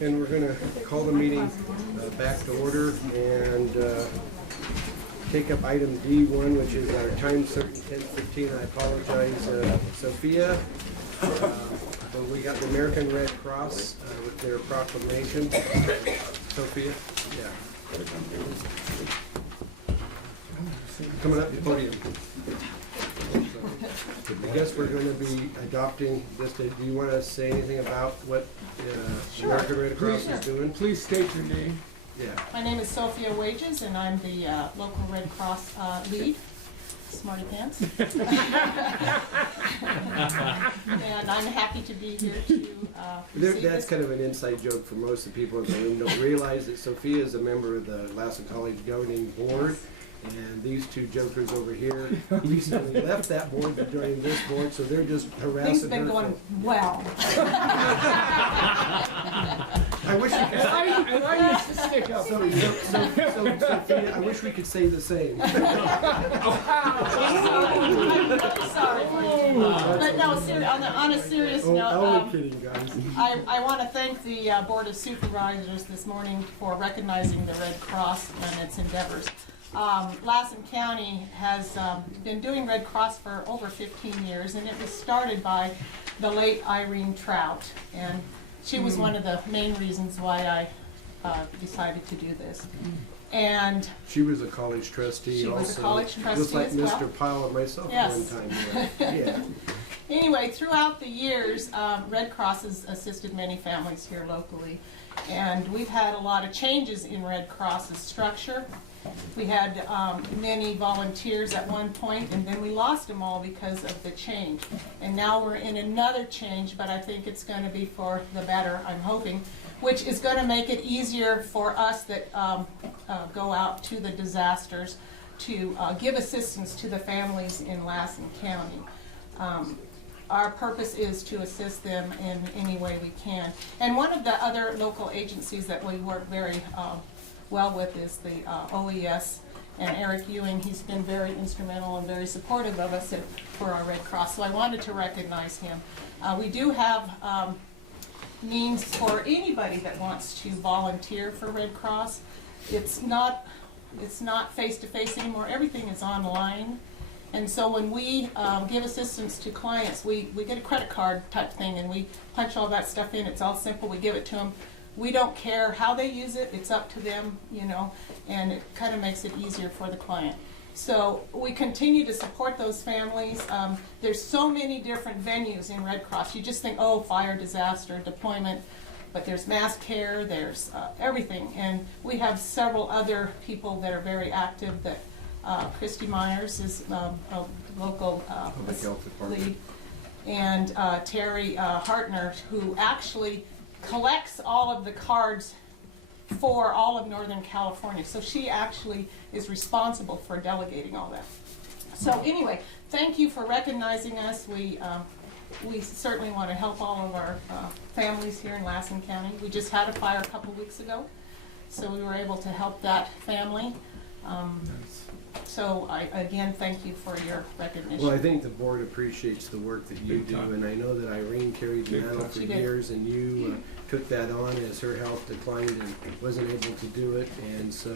And we're going to call the meeting back to order and take up item D1, which is our time certain 10:15. I apologize, Sophia. But we got the American Red Cross with their proclamation. Sophia? Yeah. Coming up to the podium. I guess we're going to be adopting this. Do you want to say anything about what Sure. American Red Cross is doing? Please state your name. Yeah. My name is Sophia Wages, and I'm the local Red Cross lead. Smarty pants. And I'm happy to be here to receive That's this. kind of an inside joke for most of the people in the room. Don't realize that Sophia is a member of the Lassen College governing board. And these two jokers over here recently left that board to join this board, so they're just harassing Things been her. going well. I wish you could. And I used to stick up. So, Sophia, I wish we could say the same. I'm sorry for you. But no, on a serious Oh, note, I'm kidding, guys. I want to thank the Board of Supervisors this morning for recognizing the Red Cross and its endeavors. Lassen County has been doing Red Cross for over 15 years, and it was started by the late Irene Trout, and she was one of the main reasons why I decided to do this. And She was a college trustee She also. was a college trustee Just like as well. Mr. Powell and myself Yes. one time. Yeah. anyway, throughout the years, Red Cross has assisted many families here locally, and we've had a lot of changes in Red Cross's structure. We had many volunteers at one point, and then we lost them all because of the change. And now we're in another change, but I think it's going to be for the better, I'm hoping, which is going to make it easier for us that go out to the disasters to give assistance to the families in Lassen County. Our purpose is to assist them in any way we can. And one of the other local agencies that we work very well with is the OES, and Eric Ewing. He's been very instrumental and very supportive of us for our Red Cross, so I wanted to recognize him. We do have means for anybody that wants to volunteer for Red Cross. It's not face-to-face anymore. Everything is online. And so when we give assistance to clients, we get a credit card type thing, and we punch all that stuff in. It's all simple. We give it to them. We don't care how they use it. It's up to them, you know, and it kind of makes it easier for the client. So we continue to support those families. There's so many different venues in Red Cross. You just think, oh, fire, disaster, deployment, but there's mass care, there's everything. And we have several other people that are very active. That Christy Myers is a local Public health department lead, and Terry Hartner, who actually collects all of the cards for all of Northern California. So she actually is responsible for delegating all that. So anyway, thank you for recognizing us. We certainly want to help all of our families here in Lassen County. We just had a fire a couple weeks ago, so we were able to help that family. So I again thank you for your recognition. Well, I think the board appreciates the work that you do, and I know that Irene carried the mantle for She did. years, and you took that on as her health declined and wasn't able to do it. And so,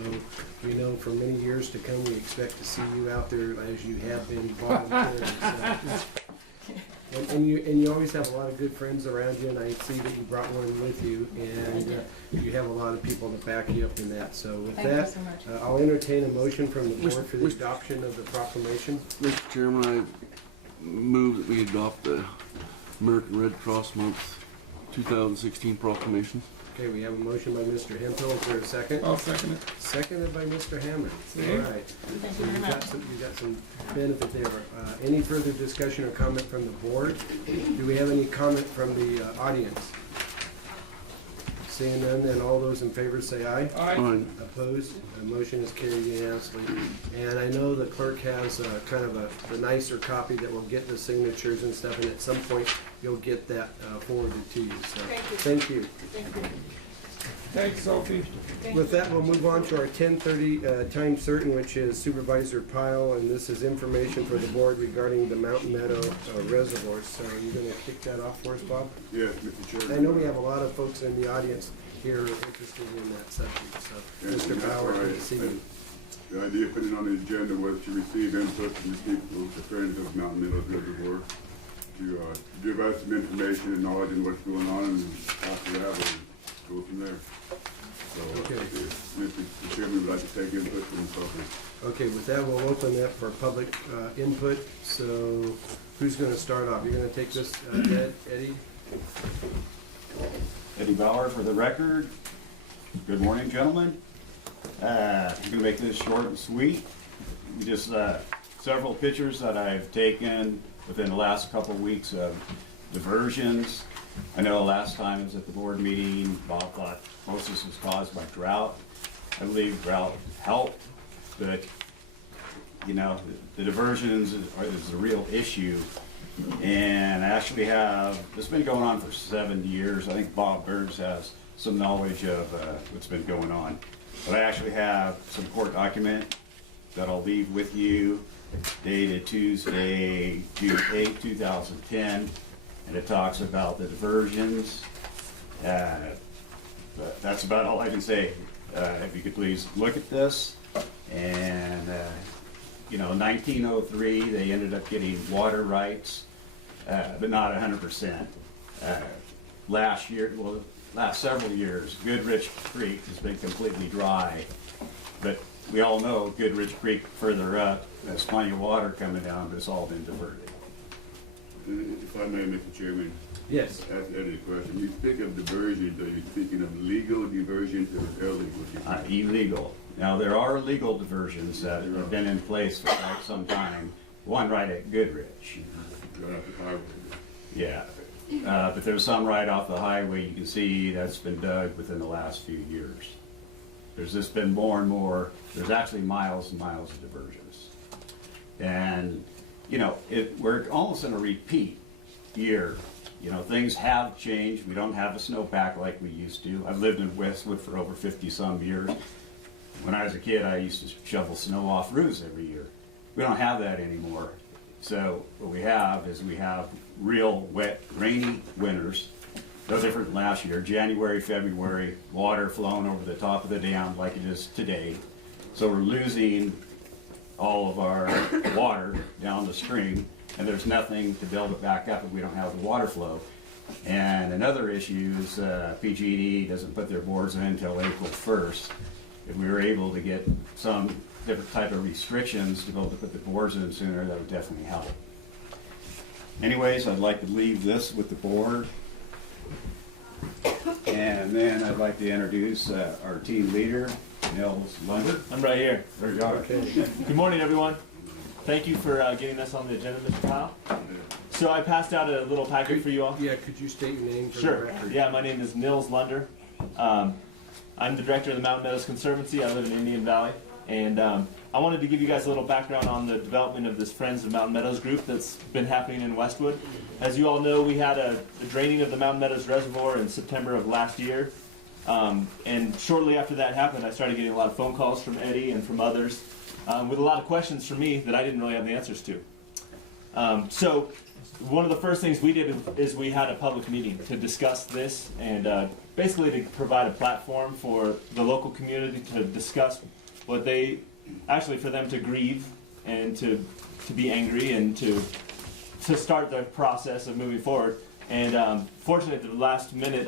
we know for many years to come, we expect to see you out there as you have been volunteering. So. And you always have a lot of good friends around you, and I see that you brought one with you, and you have a lot of people to back you up in that. So with Thank that, you so much. I'll entertain a motion from the board for the adoption of the proclamation. Mr. Chairman, I move that we adopt the American Red Cross Month 2016 proclamation. Okay, we have a motion by Mr. Hemphill. Is there a second? I'll second it. Seconded by Mr. Hammond. See? All right. Thank So you very much. you got some benefit there. Any further discussion or comment from the board? Do we have any comment from the audience? Seeing none, then all those in favor say aye. Aye. Fine. Opposed? The motion is carried unanimously. And I know the clerk has kind of a nicer copy that will get the signatures and stuff, and at some point you'll get that forwarded to you. So Thank you. thank you. Thank you. Thanks, Sophie. With that, we'll move on to our 10:30 time certain, which is Supervisor Pyle, and this is information for the board regarding the Mountain Meadow Reservoir. So are you going to kick that off for us, Bob? Yes, Mr. Chairman. I know we have a lot of folks in the audience here interested in that subject, so Yes, Mr. and that's Bauer, why good to see you. The idea of putting it on the agenda was to receive input from the people, the friends of Mountain Meadows Reservoir, to give us some information and knowledge on what's going on, and after that, we'll go from there. So, Okay. if Mr. Chairman would like to take input from the public. Okay, with that, we'll open that for public input. So who's going to start off? You're going to take this, Eddie? Eddie Bauer for the record. Good morning, gentlemen. I'm going to make this short and sweet. Just several pictures that I've taken within the last couple of weeks of diversions. I know last time I was at the board meeting, Bob thought most of this was caused by drought. I believe drought helped, but you know, the diversions is a real issue. And I actually have, it's been going on for 7 years. I think Bob Burns has some knowledge of what's been going on. But I actually have some court document that I'll leave with you, dated Tuesday, June 8, 2010. And it talks about the diversions. But that's about all I can say. If you could please look at this. And, you know, 1903, they ended up getting water rights, but not 100%. Last year, well, last several years, Goodrich Creek has been completely dry. But we all know Goodrich Creek further up, there's plenty of water coming down, but it's all been diverted. If I may, Mr. Chairman, Yes. ask Eddie a question. You speak of diversions, are you speaking of legal diversions or illegal? Illegal. Now, there are legal diversions that have been in place for quite some time. One right at Goodrich. Right off the highway. Yeah. But there's some right off the highway you can see that's been dug within the last few years. There's just been more and more, there's actually miles and miles of diversions. And, you know, we're almost in a repeat year. You know, things have changed. We don't have a snowpack like we used to. I've lived in Westwood for over 50-some years. When I was a kid, I used to shovel snow off roofs every year. We don't have that anymore. So what we have is we have real wet, rainy winters. No different than last year. January, February, water flowing over the top of the dam like it is today. So we're losing all of our water down the stream, and there's nothing to build it back up if we don't have the water flow. And another issue is PG&E doesn't put their bores in until April 1st. If we were able to get some different type of restrictions to be able to put the bores in sooner, that would definitely help. Anyways, I'd like to leave this with the board. And then I'd like to introduce our team leader, Nils Lunder. I'm right here. There you are. Okay. Good morning, everyone. Thank you for getting us on the agenda, Mr. Kyle. So I passed out a little packet for you all. Yeah, could you state your name for the Sure. record? Yeah, my name is Nils Lunder. I'm the director of the Mountain Meadows Conservancy. I live in Indian Valley. And I wanted to give you guys a little background on the development of this Friends of Mountain Meadows group that's been happening in Westwood. As you all know, we had a draining of the Mountain Meadows Reservoir in September of last year. And shortly after that happened, I started getting a lot of phone calls from Eddie and from others with a lot of questions from me that I didn't really have the answers to. So one of the first things we did is we had a public meeting to discuss this and basically to provide a platform for the local community to discuss what they, actually for them to grieve and to be angry and to start the process of moving forward. And fortunately at the last minute,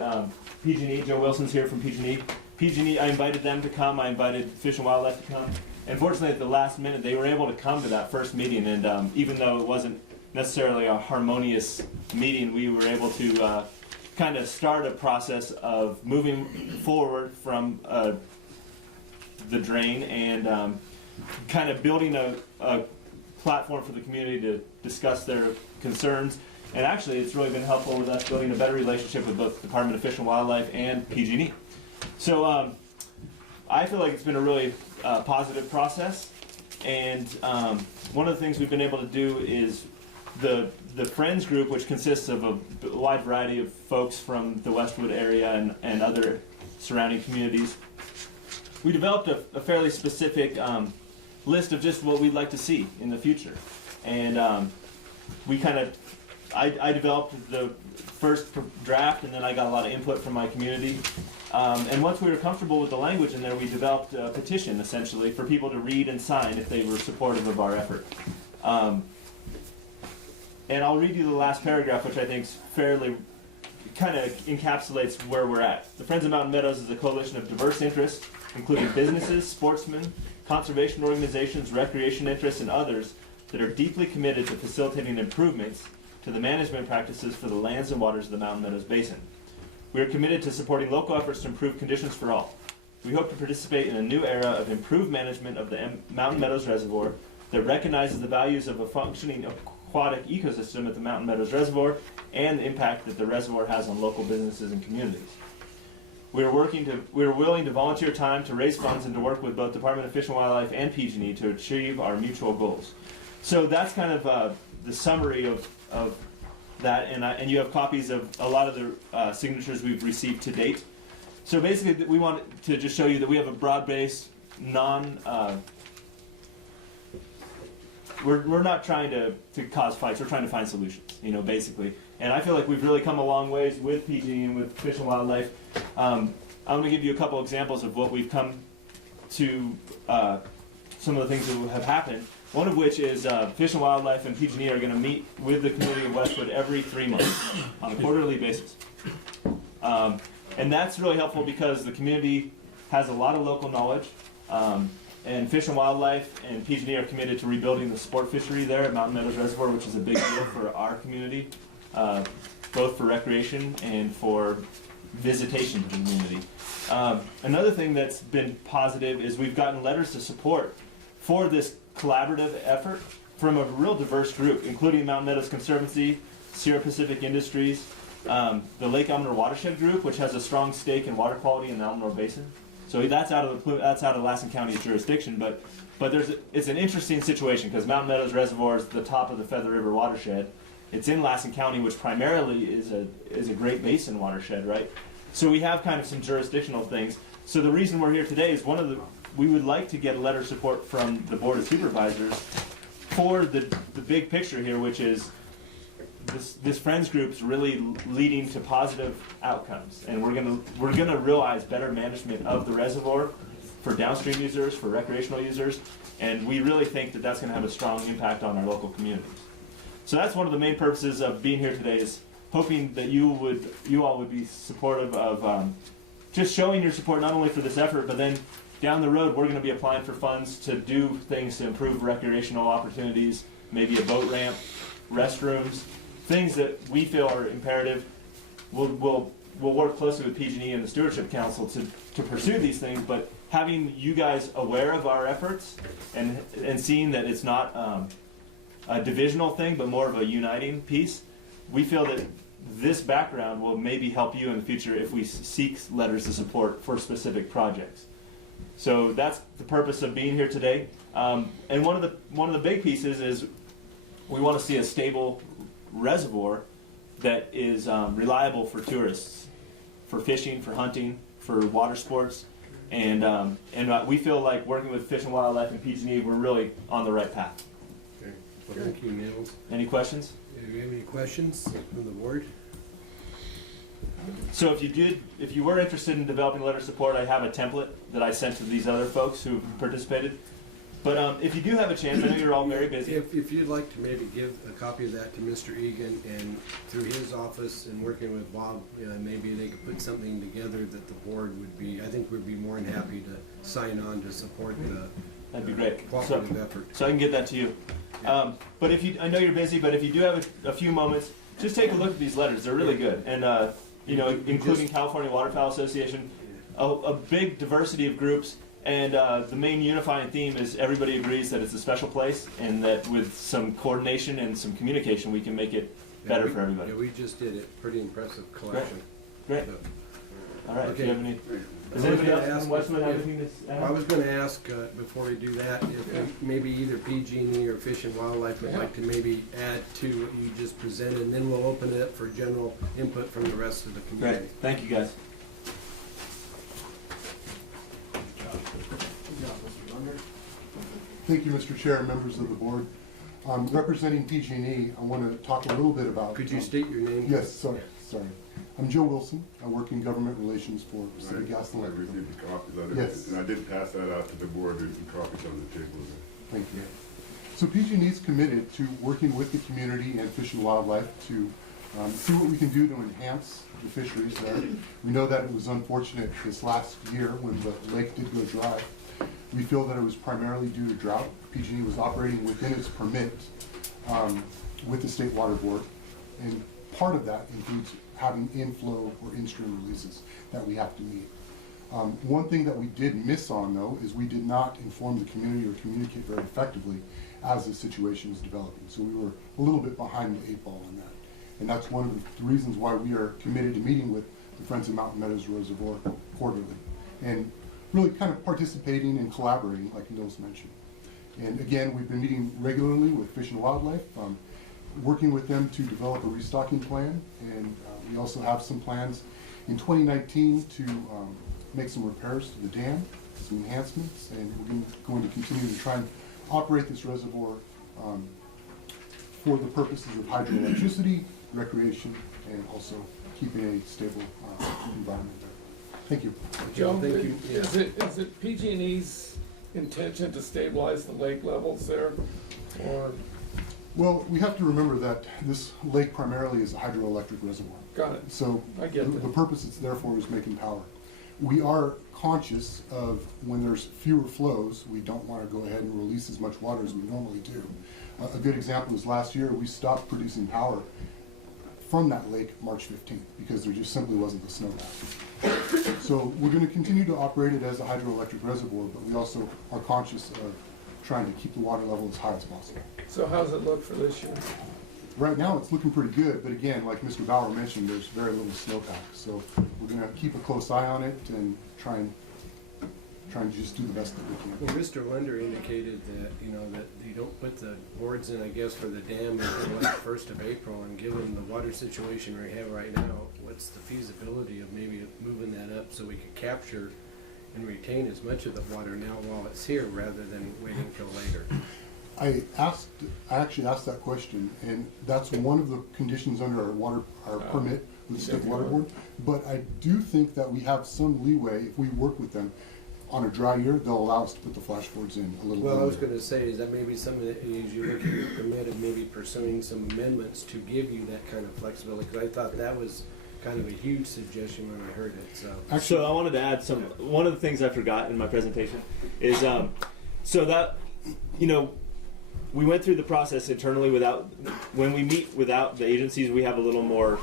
PG&E, Joe Wilson's here from PG&E. PG&E, I invited them to come, I invited Fish and Wildlife to come. And fortunately at the last minute, they were able to come to that first meeting. And even though it wasn't necessarily a harmonious meeting, we were able to kind of start a process of moving forward from the drain and kind of building a platform for the community to discuss their concerns. And actually, it's really been helpful with us building a better relationship with both the Department of Fish and Wildlife and PG&E. So I feel like it's been a really positive process. And one of the things we've been able to do is the Friends group, which consists of a wide variety of folks from the Westwood area and other surrounding communities. We developed a fairly specific list of just what we'd like to see in the future. And I developed the first draft, and then I got a lot of input from my community. And once we were comfortable with the language in there, we developed a petition, essentially, for people to read and sign if they were supportive of our effort. And I'll read you the last paragraph, which I think is fairly, kind of encapsulates where we're at. The Friends of Mountain Meadows is a coalition of diverse interests, including businesses, sportsmen, conservation organizations, recreation interests, and others that are deeply committed to facilitating improvements to the management practices for the lands and waters of the Mountain Meadows Basin. We are committed to supporting local efforts to improve conditions for all. We hope to participate in a new era of improved management of the Mountain Meadows Reservoir that recognizes the values of a functioning aquatic ecosystem at the Mountain Meadows Reservoir and the impact that the reservoir has on local businesses and communities. We are willing to volunteer time to raise funds and to work with both Department of Fish and Wildlife and PG&E to achieve our mutual goals. So that's kind of the summary of that, and you have copies of a lot of the signatures we've received to date. So basically, we want to just show you that we have a broad-based, we're not trying to cause fights. We're trying to find solutions, basically. And I feel like we've really come a long ways with PG&E and with Fish and Wildlife. I'm going to give you a couple examples of what we've come to, some of the things that have happened. One of which is Fish and Wildlife and PG&E are going to meet with the community of Westwood every 3 months on a quarterly basis. And that's really helpful because the community has a lot of local knowledge. And Fish and Wildlife and PG&E are committed to rebuilding the sport fishery there at Mountain Meadows Reservoir, which is a big deal for our community, both for recreation and for visitation to the community. Another thing that's been positive is we've gotten letters to support for this collaborative effort from a real diverse group, including Mountain Meadows Conservancy, Sierra Pacific Industries, the Lake Elmonor Watershed Group, which has a strong stake in water quality in the Elmonor Basin. So that's out of Lassen County's jurisdiction, but it's an interesting situation because Mountain Meadows Reservoir is the top of the Feather River watershed. It's in Lassen County, which primarily is a Great Basin watershed, right? So we have kind of some jurisdictional things. So the reason we're here today is we would like to get a letter of support from the Board of Supervisors for the big picture here, which is this Friends group's really leading to positive outcomes, and we're gonna realize better management of the reservoir for downstream users, for recreational users, and we really think that that's going to have a strong impact on our local communities. So that's one of the main purposes of being here today, is hoping that you all would be supportive of just showing your support not only for this effort, but then down the road we're going to be applying for funds to do things to improve recreational opportunities, maybe a boat ramp, restrooms, things that we feel are imperative. We'll work closely with PG&E and the Stewardship Council to pursue these things, but having you guys aware of our efforts and seeing that it's not a divisional thing, but more of a uniting piece, we feel that this background will maybe help you in the future if we seek letters of support for specific projects. So that's the purpose of being here today. And one of the big pieces is we want to see a stable reservoir that is reliable for tourists, for fishing, for hunting, for water sports, and we feel like working with Fish and Wildlife and PG&E, we're really on the right path. Okay. Well, thank you, Nils. Any questions? Do you have any questions from the board? So if you were interested in developing letter of support, I have a template that I sent to these other folks who participated. But if you do have a chance, I know you're all very busy. If you'd like to maybe give a copy of that to Mr. Egan, and through his office and working with Bob, maybe they could put something together that the board would be, I think we'd be more than happy to sign on to support the That'd be great. cooperative effort. So I can get that to you. But I know you're busy, but if you do have a few moments, just take a look at these letters. They're really good. And, including California Waterfowl Association, a big diversity of groups. And the main unifying theme is everybody agrees that it's a special place, and that with some coordination and some communication, we can make it better for everybody. Yeah, we just did it. Pretty impressive collection. Great. So, All right. Okay. Do you have any? Does I was anybody gonna else ask from Westwood have if- anything to add? I was going to ask, before we do that, if maybe either PG&E or Fish and Wildlife would like to maybe add to what you just presented, and then we'll open it up for general input from the rest of the Great. community. Thank you, guys. Thank you, Mr. Chair and members of the board. Representing PG&E, I want to talk a little bit about... Could you state your name? Yes, sorry. I'm Joe Wilson. I work in government relations for City I Gas and Electric. received a copy of that. Yes. And I did pass that out to the board and copies on the table. Thank you. So PG&E is committed to working with the community and Fish and Wildlife to see what we can do to enhance the fisheries there. We know that it was unfortunate this last year when the lake did go dry. We feel that it was primarily due to drought. PG&E was operating within its permit with the State Water Board, and part of that includes having inflow or in-stream releases that we have to meet. One thing that we did miss on, though, is we did not inform the community or communicate very effectively as the situation was developing. So we were a little bit behind the 8 ball on that. And that's one of the reasons why we are committed to meeting with the Friends of Mountain Meadows Reservoir quarterly and really kind of participating and collaborating, like Nils mentioned. And again, we've been meeting regularly with Fish and Wildlife, working with them to develop a restocking plan. And we also have some plans in 2019 to make some repairs to the dam, some enhancements, and we're going to continue to try and operate this reservoir for the purposes of hydroelectricity, recreation, and also keeping a stable environment there. Thank you. Joe, Thank you. Yeah. is it PG&E's intention to stabilize the lake levels there? Or, Well, we have to remember that this lake primarily is a hydroelectric reservoir. got it. So I get the that. purpose it's there for is making power. We are conscious of when there's fewer flows, we don't want to go ahead and release as much water as we normally do. A good example is last year we stopped producing power from that lake March 15th because there just simply wasn't the snowpack. So we're going to continue to operate it as a hydroelectric reservoir, but we also are conscious of trying to keep the water level as high as possible. So how's it look for this year? Right now, it's looking pretty good, but again, like Mr. Bauer mentioned, there's very little snowpack. So we're going to keep a close eye on it and try and just do the best that we can. Well, Mr. Linder indicated that, that you don't put the boards in, I guess, for the dam until like the 1st of April, and given the water situation we have right now, what's the feasibility of maybe moving that up so we could capture and retain as much of the water now while it's here rather than waiting until later? I actually asked that question, and that's one of the conditions under our permit with the State Water Board. But I do think that we have some leeway if we work with them. On a dry year, they'll allow us to put the flashboards in a little bit. Well, I was going to say, is that maybe some of the, as you look at your permit, of maybe pursuing some amendments to give you that kind of flexibility? Because I thought that was kind of a huge suggestion when I heard it. So I wanted to add one of the things I forgot in my presentation is, so that, we went through the process internally when we meet without the agencies, we have a little more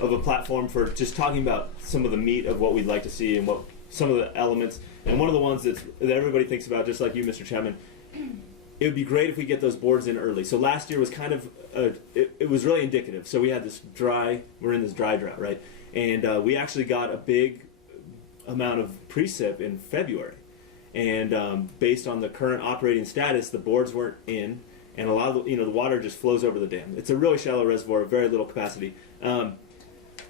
of a platform for just talking about some of the meat of what we'd like to see and what some of the elements. And one of the ones that everybody thinks about, just like you, Mr. Chapman, it would be great if we get those boards in early. So last year was kind of, it was really indicative. So we had we're in this dry drought, right? And we actually got a big amount of precip in February. And based on the current operating status, the boards weren't in, and a lot of the water just flows over the dam. It's a really shallow reservoir, very little capacity.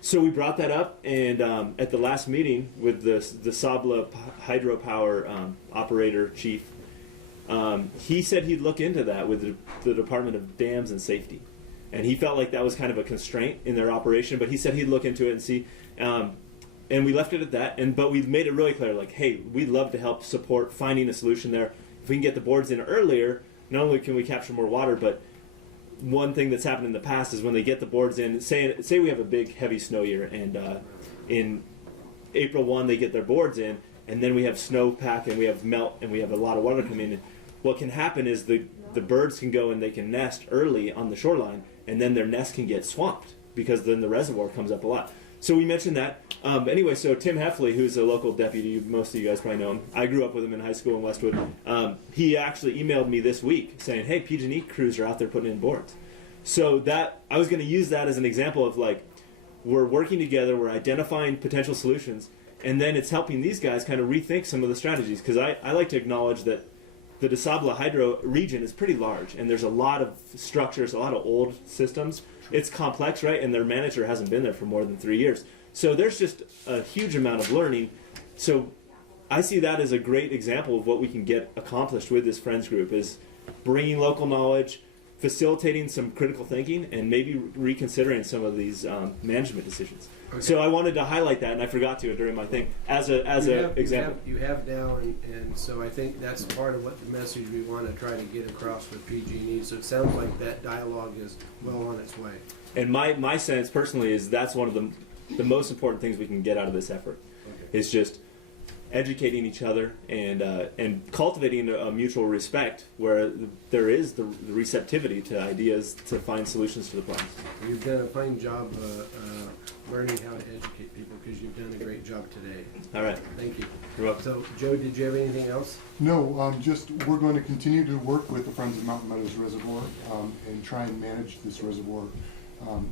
So we brought that up, and at the last meeting with the Sabla hydropower operator chief, he said he'd look into that with the Department of Dams and Safety. And he felt like that was kind of a constraint in their operation, but he said he'd look into it and see. And we left it at that, but we made it really clear, like, hey, we'd love to help support finding a solution there. If we can get the boards in earlier, not only can we capture more water, but one thing that's happened in the past is when they get the boards in, say we have a big heavy snow year, and in April 1 they get their boards in, and then we have snowpack and we have melt and we have a lot of water coming in. What can happen is the birds can go and they can nest early on the shoreline, and then their nest can get swamped because then the reservoir comes up a lot. So we mentioned that. Anyway, so Tim Heffley, who's a local deputy, most of you guys probably know him. I grew up with him in high school in Westwood. He actually emailed me this week saying, hey, PG&E crews are out there putting in boards. So that I was going to use that as an example of, like, we're working together, we're identifying potential solutions, and then it's helping these guys kind of rethink some of the strategies. Because I like to acknowledge that the DeSabla hydro region is pretty large, and there's a lot of structures, a lot of old systems. It's complex, right? And their manager hasn't been there for more than 3 years. So there's just a huge amount of learning. So I see that as a great example of what we can get accomplished with this Friends group, is bringing local knowledge, facilitating some critical thinking, and maybe reconsidering some of these management decisions. Okay. So I wanted to highlight that, and I forgot to during my thing, as an example. You have now, and so I think that's part of what the message we want to try to get across with PG&E. So it sounds like that dialogue is well on its way. And my sense personally is that's one of the most important things we can get out of this effort. Okay. Is just educating each other and cultivating a mutual respect where there is the receptivity to ideas to find solutions to the problems. You've done a fine job learning how to educate people, because you've done a great job today. All right. Thank you. You're welcome. So, Joe, did you have anything else? No, just we're going to continue to work with the Friends of Mountain Meadows Reservoir and try and manage this reservoir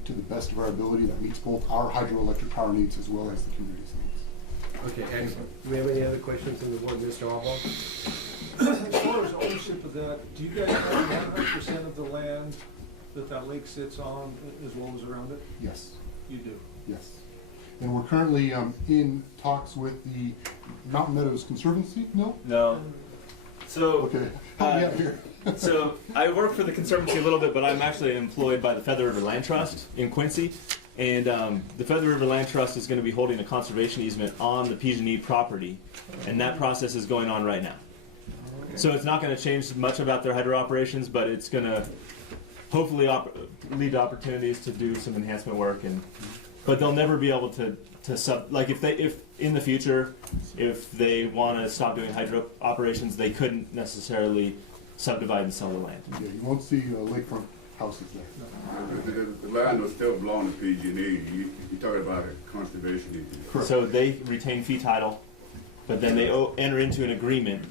to the best of our ability that meets both our hydroelectric power needs as well as the community's needs. Okay, excellent. Do we have any other questions from the board, Mr. Alvall? As far as ownership of that, do you guys own 100% of the land that lake sits on as well as around it? Yes, You do. yes. And we're currently in talks with the Mountain Meadows Conservancy. No? No. So Okay. Help me out here. So I work for the Conservancy a little bit, but I'm actually employed by the Feather River Land Trust in Quincy. And the Feather River Land Trust is going to be holding a conservation easement on the PG&E property, and that process is going on right now. So it's not going to change much about their hydro operations, but it's going to hopefully lead to opportunities to do some enhancement work. But they'll never be able to if in the future, if they want to stop doing hydro operations, they couldn't necessarily subdivide and sell the land. Yeah, you won't see lakefront houses there. The land will still belong to PG&E. You talking about a conservation easement. Correct. So they retain fee title, but then they enter into an agreement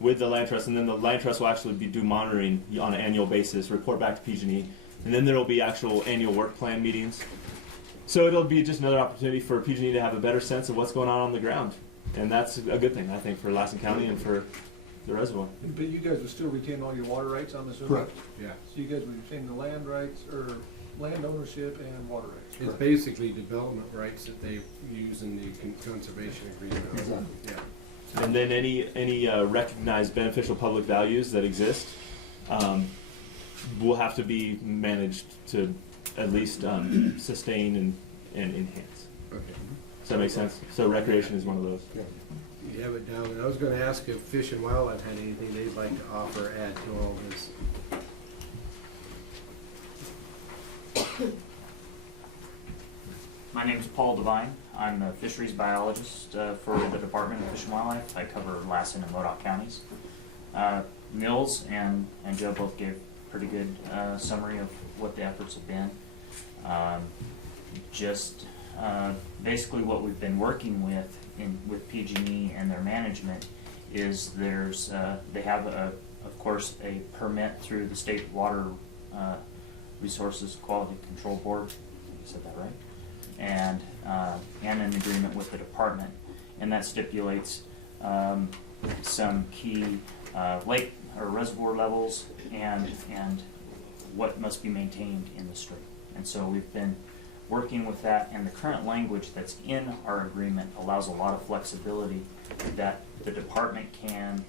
with the land trust, and then the land trust will actually do monitoring on an annual basis, report back to PG&E, and then there will be actual annual work plan meetings. So it'll be just another opportunity for PG&E to have a better sense of what's going on the ground, and that's a good thing, I think, for Lassen County and for the reservoir. But you guys would still retain all your water rights on this? Correct. Yeah. So you guys would retain the land rights, or land ownership and water rights? It's basically development rights that they use in the conservation agreement. Exactly. Yeah. And then any recognized beneficial public values that exist will have to be managed to at least sustain and enhance. Okay. Does that make sense? So recreation is one of those. Yeah. You have it down, and I was going to ask if Fish and Wildlife had anything they'd like to offer, add to all this. My name is Paul Devine. I'm a fisheries biologist for the Department of Fish and Wildlife. I cover Lassen and Modoc counties. Mills and Joe both gave pretty good summary of what the efforts have been. Basically what we've been working with PG&E and their management is they have of course a permit through the State Water Resources Quality Control Board. I said that right? And an agreement with the department, and that stipulates some key lake or reservoir levels and what must be maintained in the stream. And so we've been working with that, and the current language that's in our agreement allows a lot of flexibility that the department can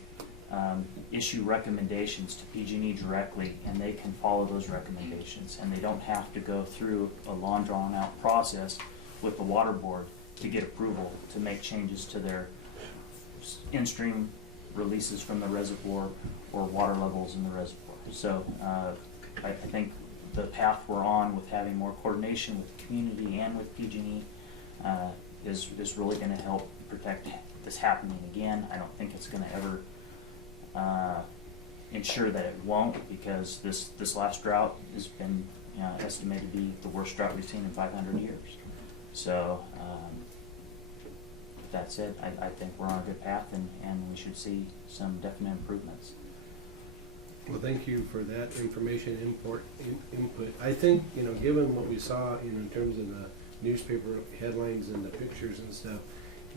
issue recommendations to PG&E directly, and they can follow those recommendations, and they don't have to go through a long drawn out process with the water board to get approval to make changes to their in-stream releases from the reservoir or water levels in the reservoir. So I think the path we're on with having more coordination with the community and with PG&E is really going to help protect this happening again. I don't think it's going to ever ensure that it won't, because this last drought has been estimated to be the worst drought we've seen in 500 years. So with that said, I think we're on a good path, and we should see some definite improvements. Well, thank you for that information input. I think, given what we saw, in terms of the newspaper headlines and the pictures and stuff,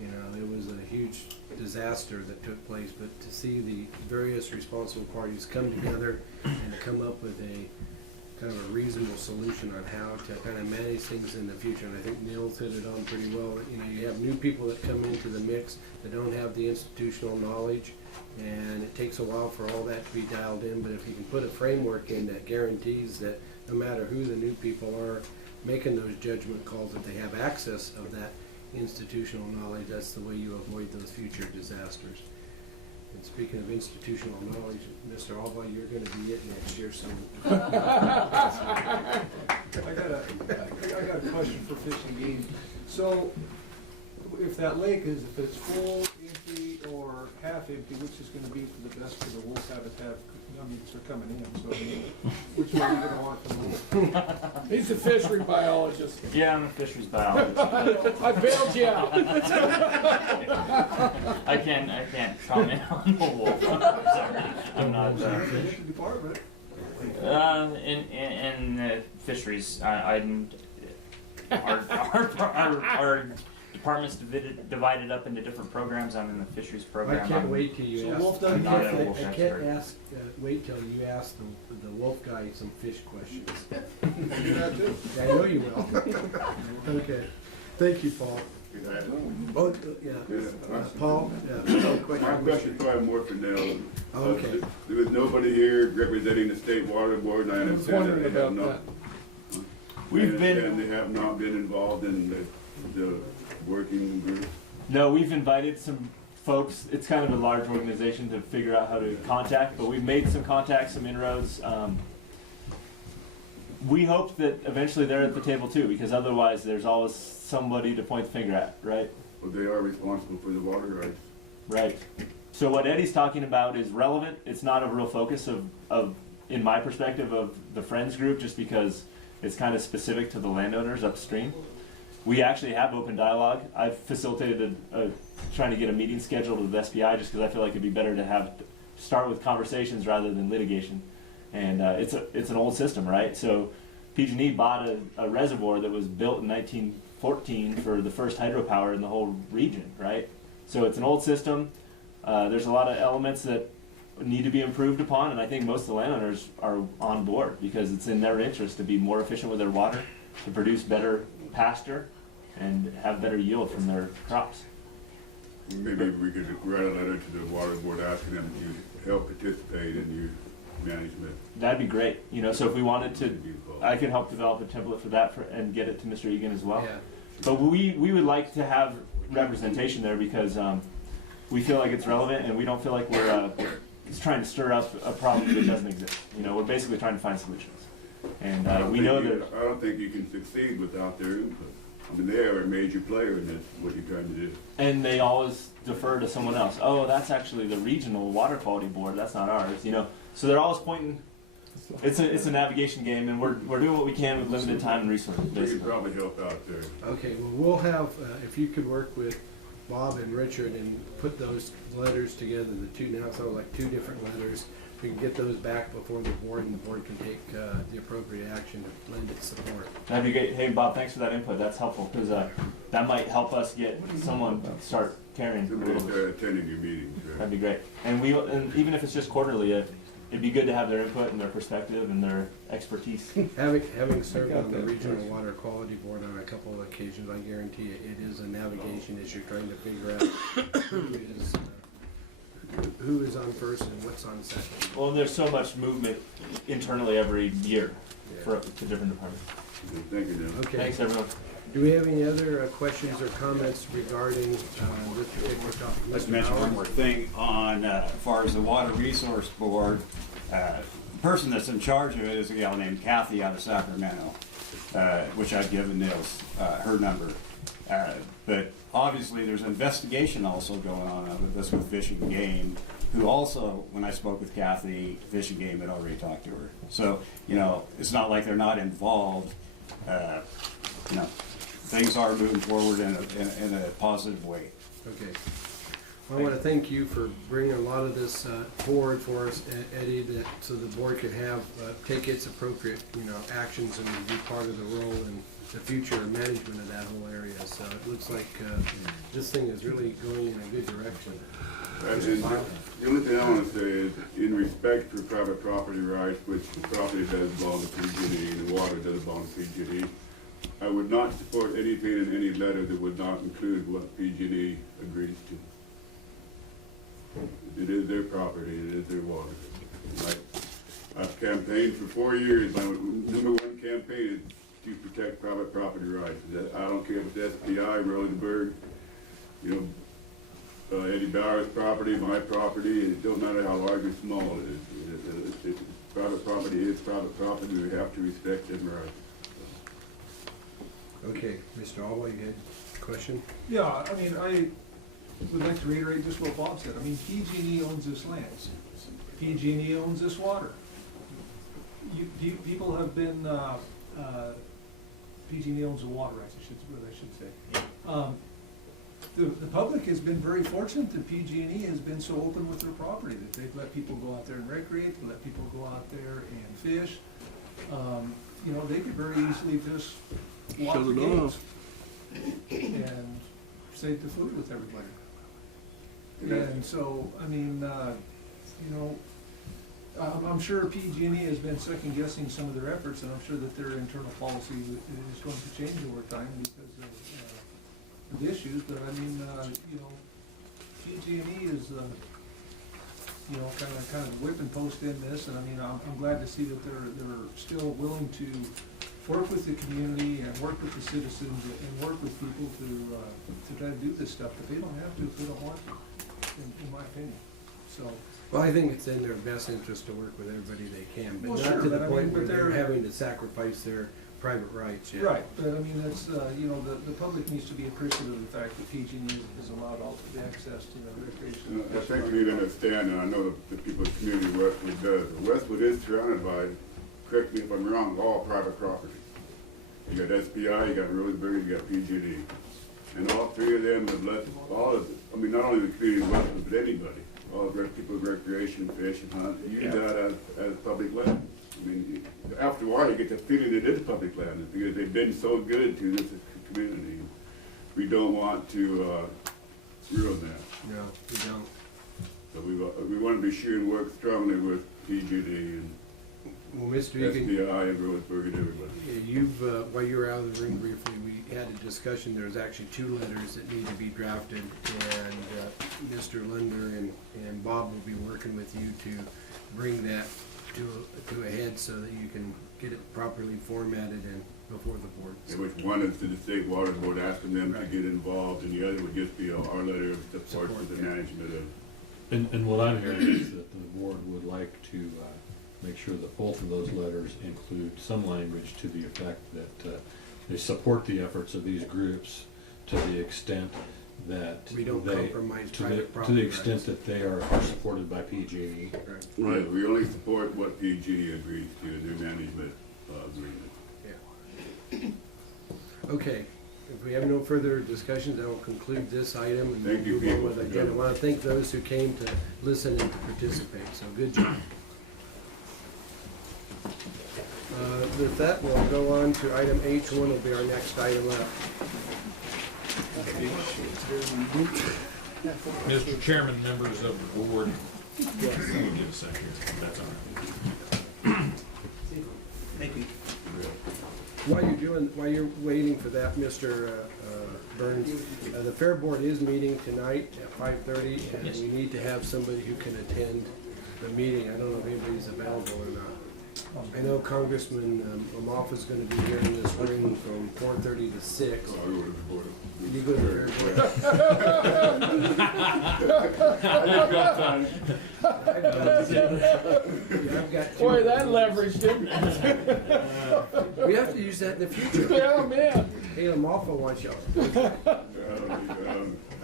it was a huge disaster that took place, but to see the various responsible parties come together and to come up with a kind of a reasonable solution on how to kind of manage things in the future. And I think Neil's hit it on pretty well. You know, you have new people that come into the mix that don't have the institutional knowledge, and it takes a while for all that to be dialed in. But if you can put a framework in that guarantees that no matter who the new people are making those judgment calls, that they have access of that institutional knowledge, that's the way you avoid those future disasters. And speaking of institutional knowledge, Mr. Alba, you're going to be it next year, so. I got a question for Fish and Game. So, if that lake is, if it's full, empty, or half empty, which is gonna be for the best for the wolf habitat? I mean, they're coming in, so I mean, which one are you gonna want for the wolf? He's a fishery biologist. Yeah, I'm a fisheries biologist. I bailed you out. I can't comment on the wolf. I'm sorry. I'm not. Department. In fisheries, our department's divided up into different programs. I'm in the fisheries I program. can't wait till you So ask. wolf doesn't I'm not get a wolf I can't expert. ask, wait till you ask the wolf guy some fish questions. Do that too. I know you will. Okay. Thank you, Paul. Oh, yeah. Paul? Yeah. My question is probably more for Nell. Oh, okay. There was nobody here representing the state water board, and I I was understand that wondering they have about not. that. We've been- And they have not been involved in the working group. No, we've invited some folks. It's kind of a large organization to figure out how to contact, but we've made some contacts, some inroads. We hope that eventually they're at the table too, because otherwise there's always somebody to point the finger at, right? But they are responsible for the water rights. Right. So what Eddie's talking about is relevant. It's not a real focus of in my perspective, of the Friends group, just because it's kind of specific to the landowners upstream. We actually have open dialogue. I've facilitated trying to get a meeting scheduled with SBI just because I feel like it'd be better to start with conversations rather than litigation. And it's an old system, right? So PG&E bought a reservoir that was built in 1914 for the first hydropower in the whole region, right? So it's an old system. There's a lot of elements that need to be improved upon, and I think most of the landowners are on board because it's in their interest to be more efficient with their water, to produce better pasture, and have better yield from their crops. Maybe we could write a letter to the water board asking them to help participate in your management. That'd be great. You know, so if we wanted to, I could help develop a template for that and get it to Mr. Egan as well. Yeah. But we would like to have representation there because we feel like it's relevant, and we don't feel like we're trying to stir up a problem that doesn't exist. You know, we're basically trying to find solutions. And we know that. I don't think you can succeed without their input. I mean, they are a major player in this, what you're trying to do. And they always defer to someone else. Oh, that's actually the regional water quality board. That's not ours. You know, so they're always pointing. It's a navigation game, and we're doing what we can with limited time and resources. We could Basically. probably help out there. Okay, well, we'll have, if you could work with Bob and Richard and put those letters together, the two, now it's like two different letters. We can get those back before the board, and the board can take the appropriate action to lend its support. That'd be great. Hey, Bob, thanks for that input. That's helpful because that might help us get someone to start caring a Somebody little bit. start attending your meetings, right? That'd be great. And even if it's just quarterly, it'd be good to have their input and their perspective and their expertise. Having served on the Regional Water Quality Board on a couple of occasions, I guarantee you, it is a navigation issue trying to figure out who is on first and what's on second. Well, and there's so much movement internally every year to different departments. Thank you, Neil. Okay. Thanks, everyone. Do we have any other questions or comments regarding this particular topic? Let's Mr. mention Howard? one more thing on, as far as the Water Resource Board. The person that's in charge of it is a gal named Kathy out of Sacramento, which I've given Nils her number. But obviously there's an investigation also going on with this with Fish and Game, who also, when I spoke with Kathy, Fish and Game had already talked to her. So, you know, it's not like they're not involved. You know, things are moving forward in a positive way. Okay. Well, I want to thank you for bringing a lot of this forward for us, Eddie, so the board could have take its appropriate, actions and be part of the role in the future management of that whole area. So it looks like this thing is really going in a good direction. The only thing I want to say is, in respect for private property rights, which the property does belong to PG&E and the water does belong to PG&E, I would not support anything in any letter that would not include what PG&E agrees to. It is their property, it is their water. I've campaigned for 4 years. My #1 campaign is to protect private property rights. I don't care if it's SPI, Rosenberg, Eddie Bauer's property, my property. It don't matter how large or small it is. Private property is private property. We have to respect them rights. Okay, Mr. Alwell, you had a question? Yeah, I mean, I would like to reiterate just what Bob said. I mean, PG&E owns this land. PG&E owns this water. People have been, PG&E owns the water rights, I should say. The public has been very fortunate that PG&E has been so open with their property, that they've let people go out there and recreate, they let people go out there and fish. They could very easily just lock the gates and save the food with everybody. And so, I mean, I'm sure PG&E has been second guessing some of their efforts, and I'm sure that their internal policy is going to change over time because of issues. But I mean, PG&E is, kind of whipping post in this, and I mean, I'm glad to see that they're still willing to work with the community and work with the citizens and work with people to try to do this stuff. But they don't have to if they don't want to, in my opinion. So. Well, I think it's in their best interest to work with everybody they can, but Well, not sure, to the but I point mean, where but they're they're- having to sacrifice their private rights, yeah. Right, but I mean, that's, the public needs to be appreciative of the fact that PG&E is allowed all the access to the recreation. I think we need to understand, and I know the people in the community Westwood does. Westwood is surrounded by, correct me if I'm wrong, all private property. You got SPI, you got Roseberry, you got PG&E. And all three of them have let not only the community of Westwood, but anybody, all the people with recreation, fish and hunt, use that as public land. I mean, after a while, you get the feeling it is public land, because they've been so good to this community. We don't want to ruin that. No, we don't. So we want to be sure and work strongly with PG&E and Well, Mr. Egan, SPI and Roseburg and everybody. while you were out of the room briefly, we had a discussion. There's actually 2 letters that need to be drafted, and Mr. Linder and Bob will be working with you to bring that to a head so that you can get it properly formatted and before the board. And which one is to the state water board asking them to get involved, and the other would just be our letter of support for the management of. And what I'm hearing is that the board would like to make sure that both of those letters include some language to the effect that they support the efforts of these groups to the extent that We don't compromise to private the property extent rights. that they are supported by PG&E. Right. We only support what PG agrees to in their management agreement. Yeah. Okay, if we have no further discussions, I will conclude this item and Thank you, move on people. with the agenda. I want to thank those who came to listen and to participate, so good job. With that, we'll go on to item H1, will be our next item up. Mr. Chairman, members of the board, let me get a second here, that's all right. Thank you. While you're waiting for that, Mr. Burns, the Fair Board is meeting tonight at 5:30, and Yes. we need to have somebody who can attend the meeting. I don't know if anybody's available or not. I know Congressman Lamoff is going to be here in the spring from 4:30 to 6. Oh, I go to the board. You go to the Fair Board. I've got two. Boy, that leverage, didn't it? We have to use that in the future. Yeah, man. Hey, Lamoff wants y'all.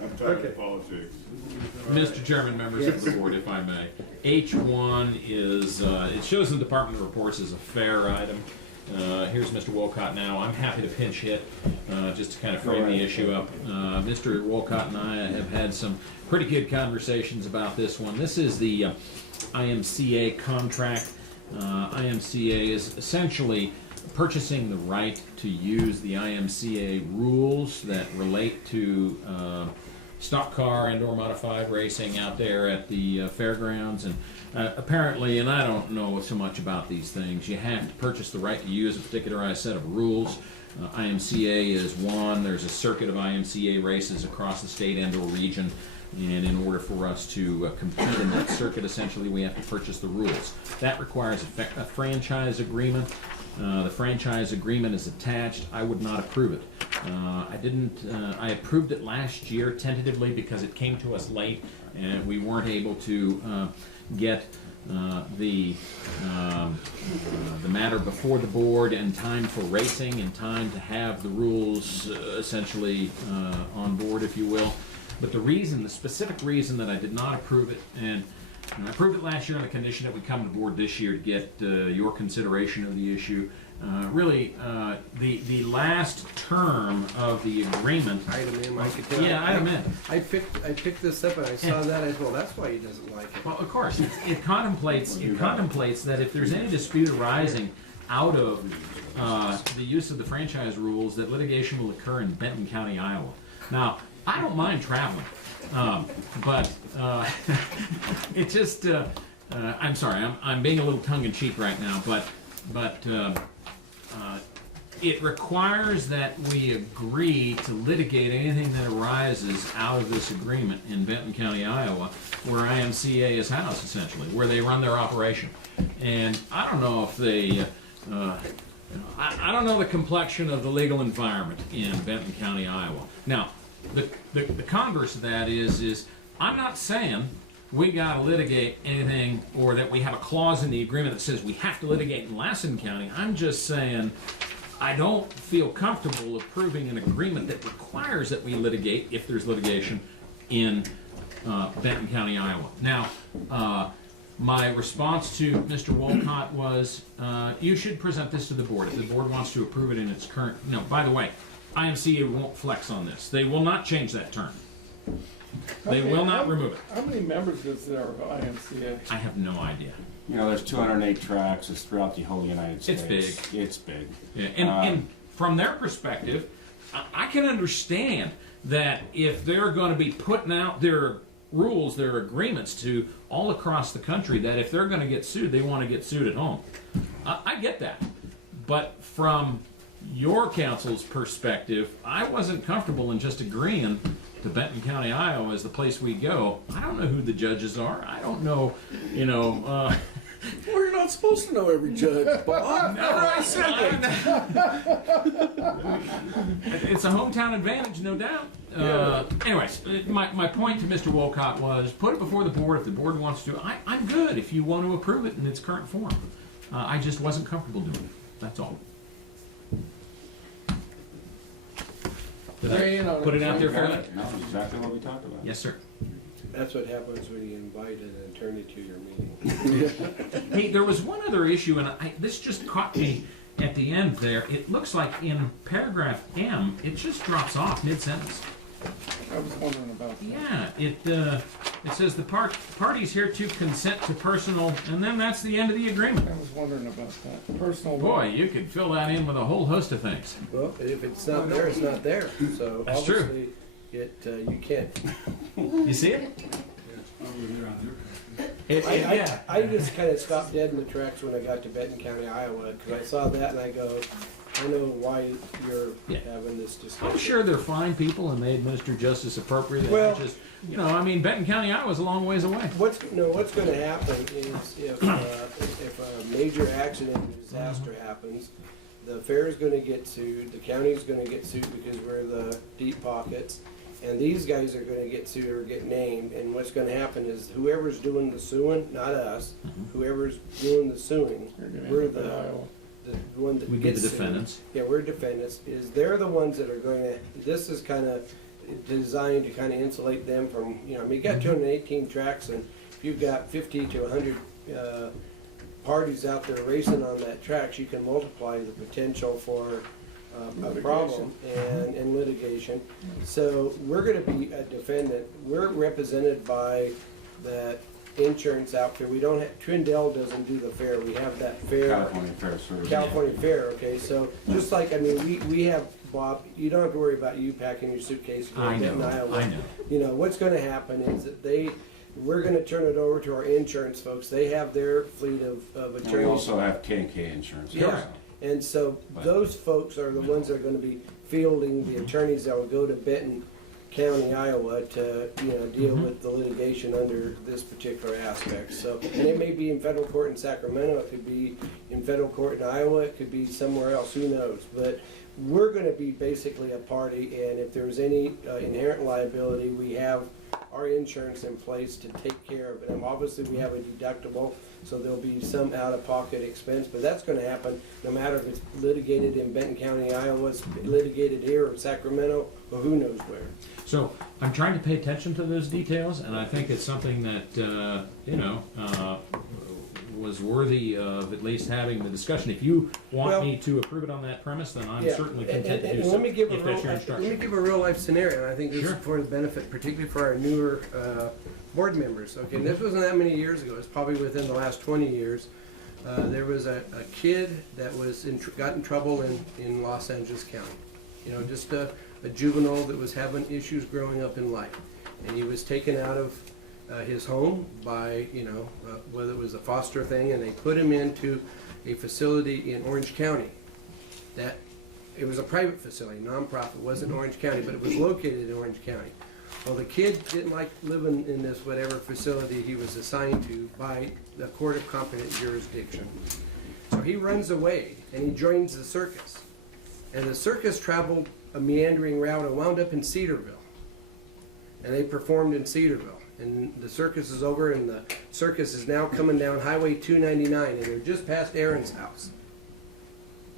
I'm tired of politics. Mr. Chairman, members of the board, if I may. H1 is, it shows in the department reports as a fair item. Here's Mr. Wolcott now. I'm happy to pinch hit, just to kind of frame the issue up. Mr. Wolcott and I have had some pretty good conversations about this one. This is the IMCA contract. IMCA is essentially purchasing the right to use the IMCA rules that relate to stock car and or modified racing out there at the fairgrounds. And apparently, and I don't know so much about these things, you have to purchase the right to use a particularized set of rules. IMCA is one. There's a circuit of IMCA races across the state and or region. And in order for us to compete in that circuit, essentially, we have to purchase the rules. That requires a franchise agreement. The franchise agreement is attached. I would not approve it. I approved it last year tentatively because it came to us late and we weren't able to get the matter before the board in time for racing, in time to have the rules essentially on board, if you will. But the specific reason that I did not approve it, and I approved it last year on the condition that we come to board this year to get your consideration of the issue. The last term of the agreement. Item M, I could tell. Yeah, item M. I picked this up and I saw that. I thought, well, that's why he doesn't like it. Well, of course, it contemplates that if there's any dispute arising out of the use of the franchise rules, that litigation will occur in Benton County, Iowa. Now, I don't mind traveling, but it just, I'm sorry, I'm being a little tongue-in-cheek right now, but it requires that we agree to litigate anything that arises out of this agreement in Benton County, Iowa, where IMCA is housed, essentially, where they run their operation. And I don't know if they, I don't know the complexion of the legal environment in Benton County, Iowa. Now, the converse of that is I'm not saying we got to litigate anything or that we have a clause in the agreement that says we have to litigate in Lassen County. I'm just saying I don't feel comfortable approving an agreement that requires that we litigate, if there's litigation, in Benton County, Iowa. Now, my response to Mr. Wolcott was, you should present this to the board. If the board wants to approve it in its current... No, by the way, IMCA won't flex on this. They will not change that term. They will not remove it. How many members is there of IMCA? I have no idea. You know, there's 208 tracks. It's throughout the whole United States. It's big. It's big. Yeah. And from their perspective, I can understand that if they're going to be putting out their rules, their agreements to all across the country, that if they're going to get sued, they want to get sued at home. I get that. But from your council's perspective, I wasn't comfortable in just agreeing to Benton County, Iowa as the place we go. I don't know who the judges are. I don't know, Well, you're not supposed to know every judge, Bob. It's a hometown advantage, no doubt. Anyways, my point to Mr. Wolcott was, put it before the board. If the board wants to, I'm good if you want to approve it in its current form. I just wasn't comfortable doing it. That's all. Did I put it out there for you? No, that's exactly what we talked about. Yes, sir. That's what happens when you invite an attorney to your meeting. Hey, there was one other issue, and this just caught me at the end there. It looks like in paragraph M, it just drops off mid-sentence. I was wondering about that. Yeah, it says the parties hereto consent to personal, and then that's the end of the agreement. I was wondering about that. Personal. Boy, you could fill that in with a whole host of things. Well, if it's not there, it's not there. So That's true. obviously, you can't. You see it? I just kind of stopped dead in the tracks when I got to Benton County, Iowa, because I saw that and I go, I know why you're having this discussion. I'm sure they're fine people and they administer justice appropriately. Well, just, Benton County, Iowa's a long ways away. What's going to happen is if a major accident or disaster happens, the fair is going to get sued, the county is going to get sued because we're the deep pockets, and these guys are going to get sued or get named. And what's going to happen is whoever's doing the suing, not us, whoever's doing the suing, we're the one that We gets get the sued. defendants. Yeah, we're defendants. They're the ones that are going to. This is kind of designed to kind of insulate them from. You got 218 tracks, and if you've got 50 to 100 parties out there racing on that tracks, you can multiply the potential for a problem and litigation. So we're going to be a defendant. We're represented by that insurance out there. We don't have, Trindell doesn't do the fair. We have that fair. California Fair Service. California Fair, okay, so just like, I mean, we have, Bob, you don't have to worry about you packing your suitcase. I going to know, Iowa. I know. You know, what's gonna happen is that we're gonna turn it over to our insurance folks. They have their fleet of And we attorneys. also have K&K insurance. Yeah, and so But- those folks are the ones that are gonna be fielding the attorneys that will go to Benton County, Iowa to, you know, deal with the litigation under this particular aspect. So, and it may be in federal court in Sacramento, it could be in federal court in Iowa, it could be somewhere else, who knows? But we're gonna be basically a party, and if there's any inherent liability, we have our insurance in place to take care of it. And obviously, we have a deductible, so there'll be some out-of-pocket expense, but that's gonna happen no matter if it's litigated in Benton County, Iowa, it's litigated here or Sacramento, or who knows where. So I'm trying to pay attention to those details, and I think it's something that was worthy of at least having the discussion. If you want Well- me to approve it on that premise, then I'm Yeah, certainly and- content to and do so. let me give if that's your let me instruction. give a real life scenario, and I think this is Sure. for the benefit, particularly for our newer board members. Okay, and this wasn't that many years ago. It's probably within the last 20 years. There was a kid that was got in trouble in Los Angeles County. You know, just a juvenile that was having issues growing up in life, and he was taken out of his home by, whether it was a foster thing, and they put him into a facility in Orange County. That it was a private facility, nonprofit, wasn't Orange County, but it was located in Orange County. Well, the kid didn't like living in this whatever facility he was assigned to by the court of competent jurisdiction. So he runs away and he joins the circus. And the circus traveled a meandering route and wound up in Cedarville. And they performed in Cedarville. And the circus is over, and the circus is now coming down Highway 299, and they're just past Aaron's house.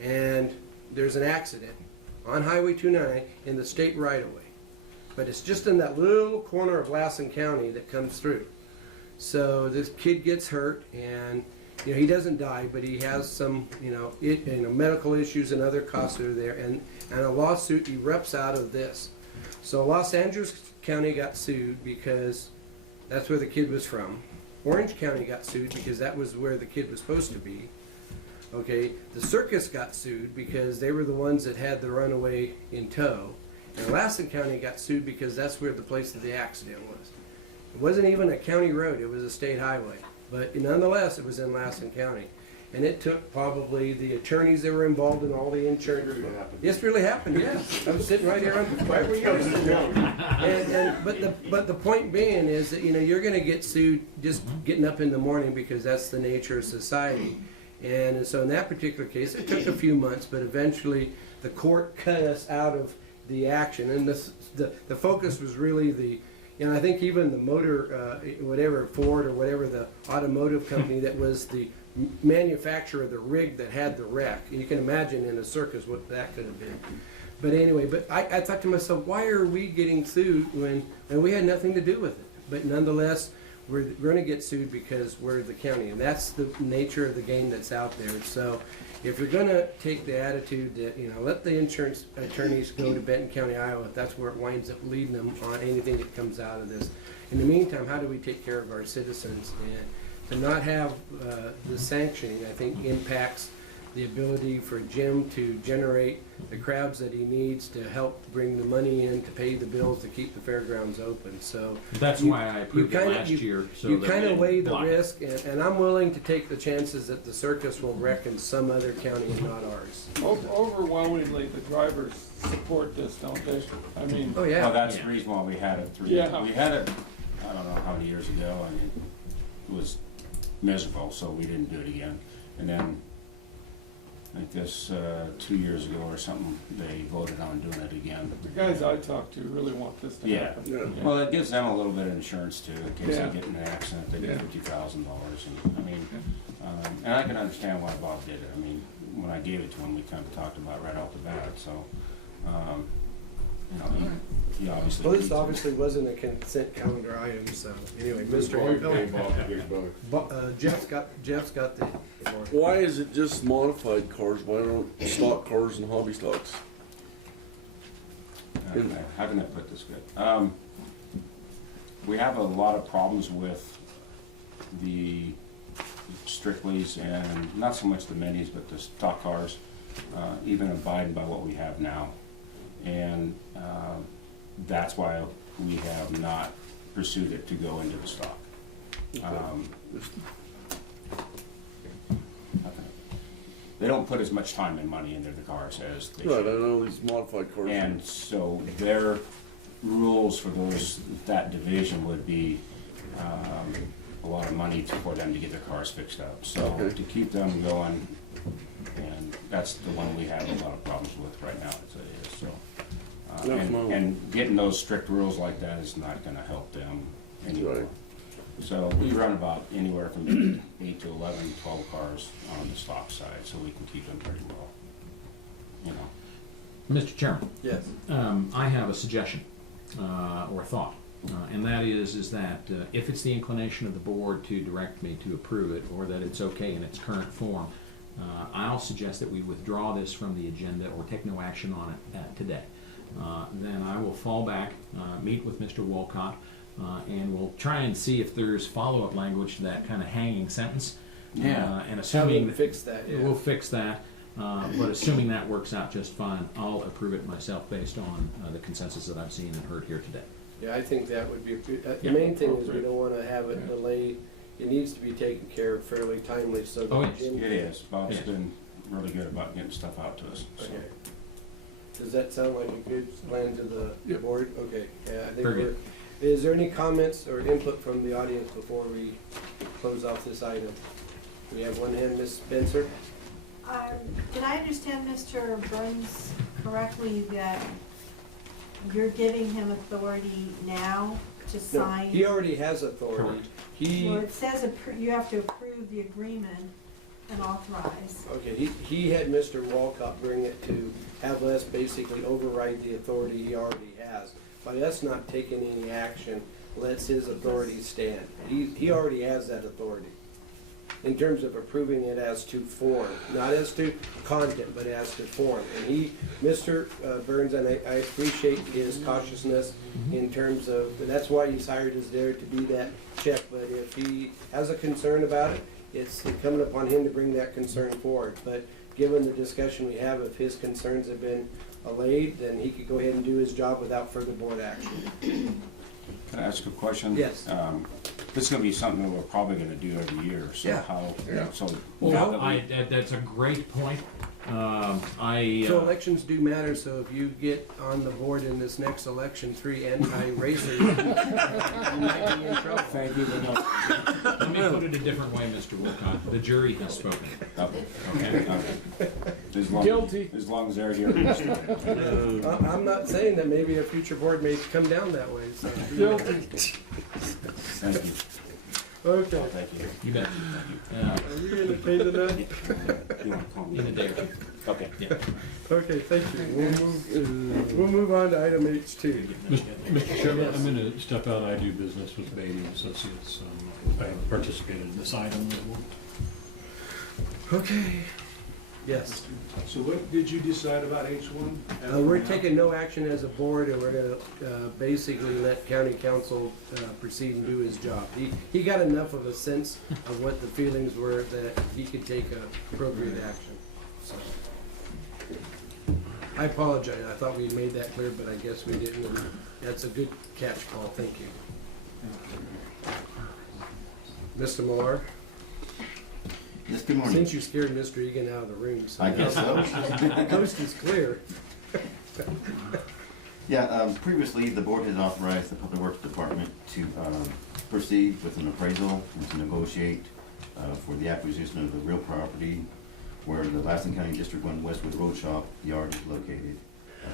And there's an accident on Highway 299 in the state right-of-way. But it's just in that little corner of Lassen County that comes through. So this kid gets hurt, and he doesn't die, but he has some medical issues and other costs that are there, and a lawsuit erupts out of this. So Los Angeles County got sued because that's where the kid was from. Orange County got sued because that was where the kid was supposed to be. Okay, the circus got sued because they were the ones that had the runaway in tow. And Lassen County got sued because that's where the place of the accident was. It wasn't even a county road, it was a state highway. But nonetheless, it was in Lassen County. And it took probably the attorneys that were involved in all the insurance. Really happened. This really happened, yes. I was sitting right here on the But the point being is that, you're gonna get sued just getting up in the morning because that's the nature of society. And so in that particular case, it took a few months, but eventually the court cut us out of the action. And the focus was really I think even the motor, Ford or whatever, the automotive company that was the manufacturer of the rig that had the wreck. You can imagine in a circus what that could have been. But anyway, I thought to myself, why are we getting sued when we had nothing to do with it? But nonetheless, we're going to get sued because we're the county, and that's the nature of the game that's out there. So if you're going to take the attitude that, let the insurance attorneys go to Benton County, Iowa, if that's where it winds up leading them on anything that comes out of this. In the meantime, how do we take care of our citizens? And to not have the sanctioning, I think, impacts the ability for Jim to generate the crowds that he needs to help bring the money in to pay the bills to keep the fairgrounds open. So That's why I approved it last year. So you that kind we of weigh the block it. risk, and I'm willing to take the chances that the circus will wreck in some other county and not ours. Overwhelmingly, the drivers support this, don't they? I mean, Oh yeah. Well, that's the reason why we had it Yeah. we had it, I don't know how many years ago, and it was miserable, so we didn't do it again. And then, I guess 2 years ago or something, they voted on doing it again. the guys I talked to really want this to Yeah. happen. Yeah. Well, it gives them a little bit of insurance too, in case Yeah. they get in an accident, they Yeah. get $50,000. And I mean, and I can understand why Bob did it. I mean, when I gave it to him, we kind of talked about it right off the bat. So, he obviously. Well, needs this it. obviously wasn't a consent calendar item, so anyway, Mr. Big Hill, buck. Jeff's got the floor. Why is it just modified cars? Why don't stock cars and hobby stocks? How can I put this good? We have a lot of problems with the Strickleys and not so much the minis, but the stock cars, even abiding by what we have now. And that's why we have not pursued it to go into the stock. They don't put as much time and money into the cars as they Right, I should. know these modified cars. And so their rules for that division would be a lot of money for them to get their cars fixed up. So Okay. to keep them going, and that's the one we have a lot of problems with right now as it is. So, and getting those strict rules like that is not going to help them anymore. Right. So we run about anywhere from 8 to 11, 12 cars on the stock side, so we can keep them pretty well. You know. Mr. Chairman. Yes. I have a suggestion or thought, and that is that if it's the inclination of the board to direct me to approve it, or that it's okay in its current form, I'll suggest that we withdraw this from the agenda or take no action on it today. Then I will fall back, meet with Mr. Wolcott, and we'll try and see if there's follow-up language to that kind of hanging sentence. Yeah. And assuming We'll fix that, yeah. we'll fix that. But assuming that works out just fine, I'll approve it myself based on the consensus that I've seen and heard here today. Yeah, I think that would be, the Yeah. main thing is we don't wanna have it delayed. It needs to be taken care of fairly timely, so Oh, that yes. Jim. It is. Bob's Yes. been really good about getting stuff out to us. So. Okay. Does that sound like a good plan to the Yep. board? Okay, yeah, I think Very we're, good. is there any comments or input from the audience before we close off this item? We have one hand, Ms. Spencer? Did I understand Mr. Burns correctly that you're giving him authority now to No, sign? he already has authority. Correct. He, Well, it says you have to approve the agreement and authorize. okay, he had Mr. Walcott bring it to have us basically override the authority he already has. By us not taking any action, lets his authority stand. He already has that authority. In terms of approving it as to form, not as to content, but as to form. And he, Mr. Burns, and I appreciate his cautiousness in terms of, that's why he's hired us there to be that check. But if he has a concern about it, it's incumbent upon him to bring that concern forward. But given the discussion we have, if his concerns have been allayed, then he could go ahead and do his job without further board action. Can I ask a question? Yes. This is going to be something that we're probably going to do every year. So Yeah. how? Yeah. So Well, now that that's a great point. So elections do matter, so if you get on the board in this next election, 3 anti-racers, you might be in trouble. Thank you. Let me put it a different way, Mr. Wolcott. The jury has spoken. Okay. As long Guilty. As long as they're here. I'm not saying that maybe a future board may come down that way, so. Guilty. Thank you. Okay. Thank you. You bet. Are you gonna pay the nut? You want to call me? In a day or two. Okay. Yeah. Okay, thank you. We'll move on to item H2. Mr. Chairman, I'm gonna step out. I do business with Beatty Associates. I haven't participated in this item. Okay. Yes. So what did you decide about H1? We're taking no action as a board, and we're gonna basically let county council proceed and do his job. He got enough of a sense of what the feelings were that he could take appropriate action. So I apologize. I thought we made that clear, but I guess we didn't. And that's a good catch, Paul. Thank you. Mr. Millar? Yes, good morning. Since you scared Mr. Egan out of the room, so I guess so. the coast is clear. Yeah, previously, the board has authorized the Public Works Department to proceed with an appraisal and to negotiate for the acquisition of the real property where the Lassen County District 1 Westwood Road Shop yard is located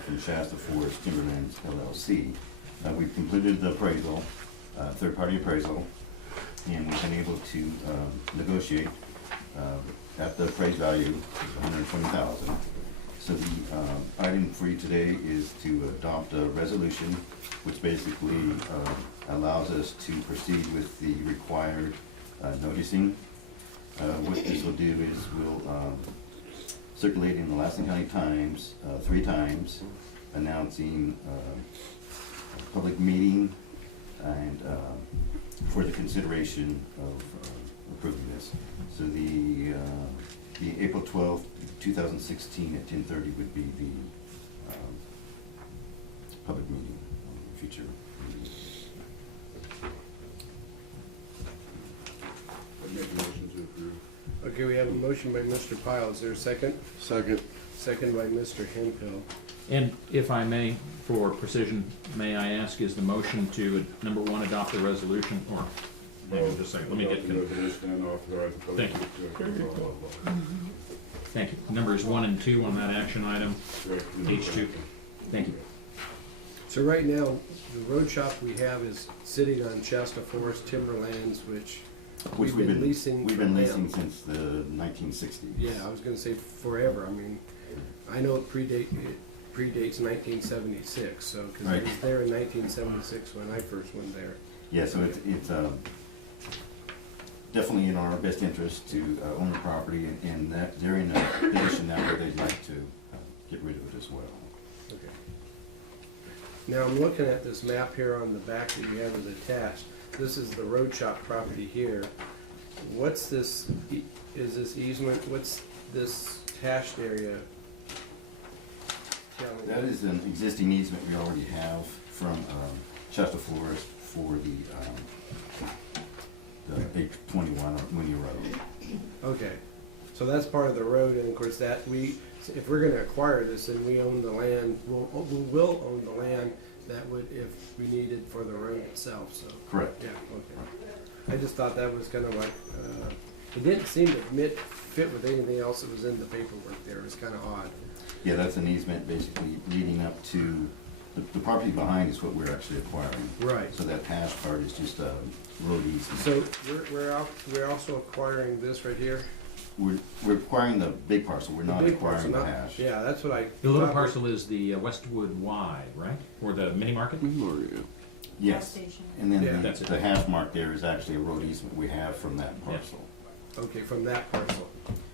from Shasta Forest Timberlands LLC. We've completed the appraisal, third-party appraisal, and we've been able to negotiate at the appraised value of $120,000. So the item for you today is to adopt a resolution which basically allows us to proceed with the required noticing. What this will do is we'll circulate in the Lassen County Times 3 times, announcing a public meeting and for the consideration of approving this. So the April 12th, 2016 at 10:30 would be the public meeting, future meeting. I'd make a motion to approve. Okay, we have a motion by Mr. Pyle. Is there a second? Second. Second by Mr. Hemphill. And if I may, for precision, may I ask, is the motion to, number one, adopt the resolution, or, hang on just a second, let me get, Thank you. Thank you. Numbers 1 and 2 on that action item, H2. Thank you. So right now, the road shop we have is sitting on Shasta Forest Timberlands, which we've been leasing. We've from been them. leasing since the 1960s. Yeah, I was gonna say forever. I mean, I know it predates 1976, so, because Right. it was there in 1976 when I first went there. Yeah, so it's definitely in our best interest to own the property, and that they're in a position now where they'd like to get rid of it as well. Okay. Now, I'm looking at this map here on the back that you have as attached. This is the road shop property here. What's this, is this easement, what's this hashed area? That is an existing easement we already have from Shasta Forest for the 821 or Winnie Road. Okay, so that's part of the road, and of course that if we're gonna acquire this, then we own the land, we will own the land that would, if we needed for the road itself, so. Correct. Yeah, okay. I just thought that was kind of like, it didn't seem to fit with anything else that was in the paperwork there. It was kind of odd. Yeah, that's an easement basically leading up to, the property behind is what we're actually acquiring. Right. So that hash part is just a road easement. So we're also acquiring this right here? We're acquiring the big parcel, we're not big parcel, acquiring the not- hash. Yeah, that's what I. The little thought. parcel is the Westwood Y, right? Or the mini market? Yes, station. and then Yeah. That's it. the hash mark there is actually a road easement we have from that parcel. Okay, from that parcel.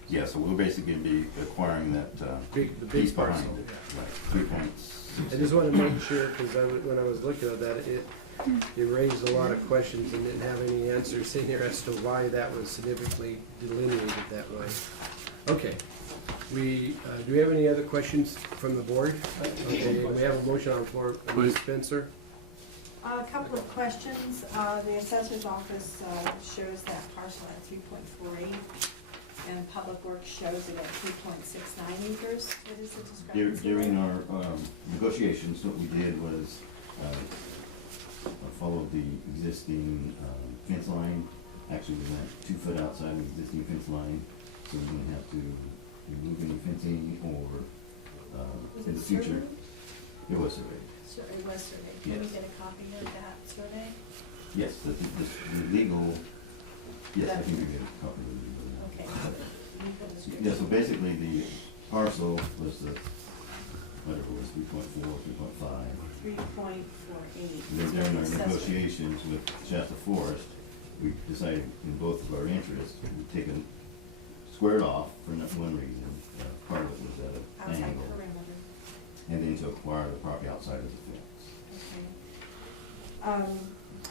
Yeah, so we'll basically be acquiring that The piece big behind parcel. it. Yeah. Right, 3.6. I just want to make sure, because when I was looking at that, it raised a lot of questions and didn't have any answers in here as to why that was significantly delineated that way. Okay, do we have any other questions from the board? Okay, we have a motion on the floor. Ms. Spencer? A couple of questions. The assessor's office shows that parcel at 3.48, and Public Works shows it at 3.69 acres. What is the discrepancy? During our negotiations, what we did was follow the existing fence line. Actually, we went 2 foot outside the existing fence line, so we didn't have to remove any fencing or Was in it the future. surveyed? It was surveyed. It was surveyed. Can we Yes. get a copy of that survey? Yes, the legal, yes, I think we did a copy of the legal. Okay. so legal Yeah, so basically the parcel was the, whatever it was, 3.4, 3.5. 3.48. And then during our negotiations with Shasta Forest, we decided in both of our interests, we'd take and square it off for one reason. Part of it was at an Outside angle. perimeter. And then to acquire the property outside of the fence. Okay.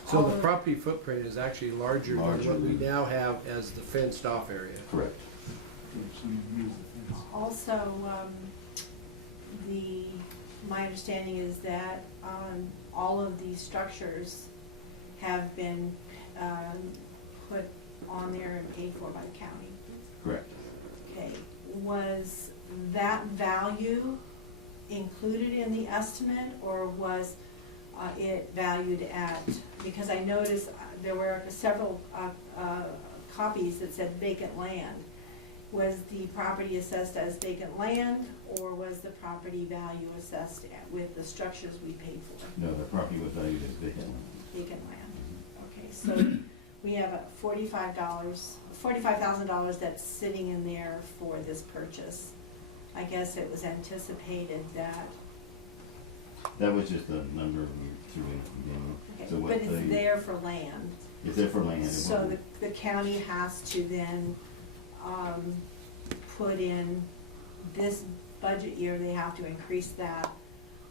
So all the of- property footprint is actually larger than Larger what we than- now have as the fenced off area. Correct. Also, my understanding is that all of these structures have been put on there and paid for by the county. Correct. Okay, was that value included in the estimate, or was it valued at, because I noticed there were several copies that said vacant land. Was the property assessed as vacant land, or was the property value assessed with the structures we paid for? No, the property was valued as vacant land. Vacant land. Okay, so we have a $45,000 that's sitting in there for this purchase. I guess it was anticipated that, That was just the number we threw in at the beginning. okay, So what but it's they- there for land. It's there for land. So the county has to then put in this budget year, they have to increase that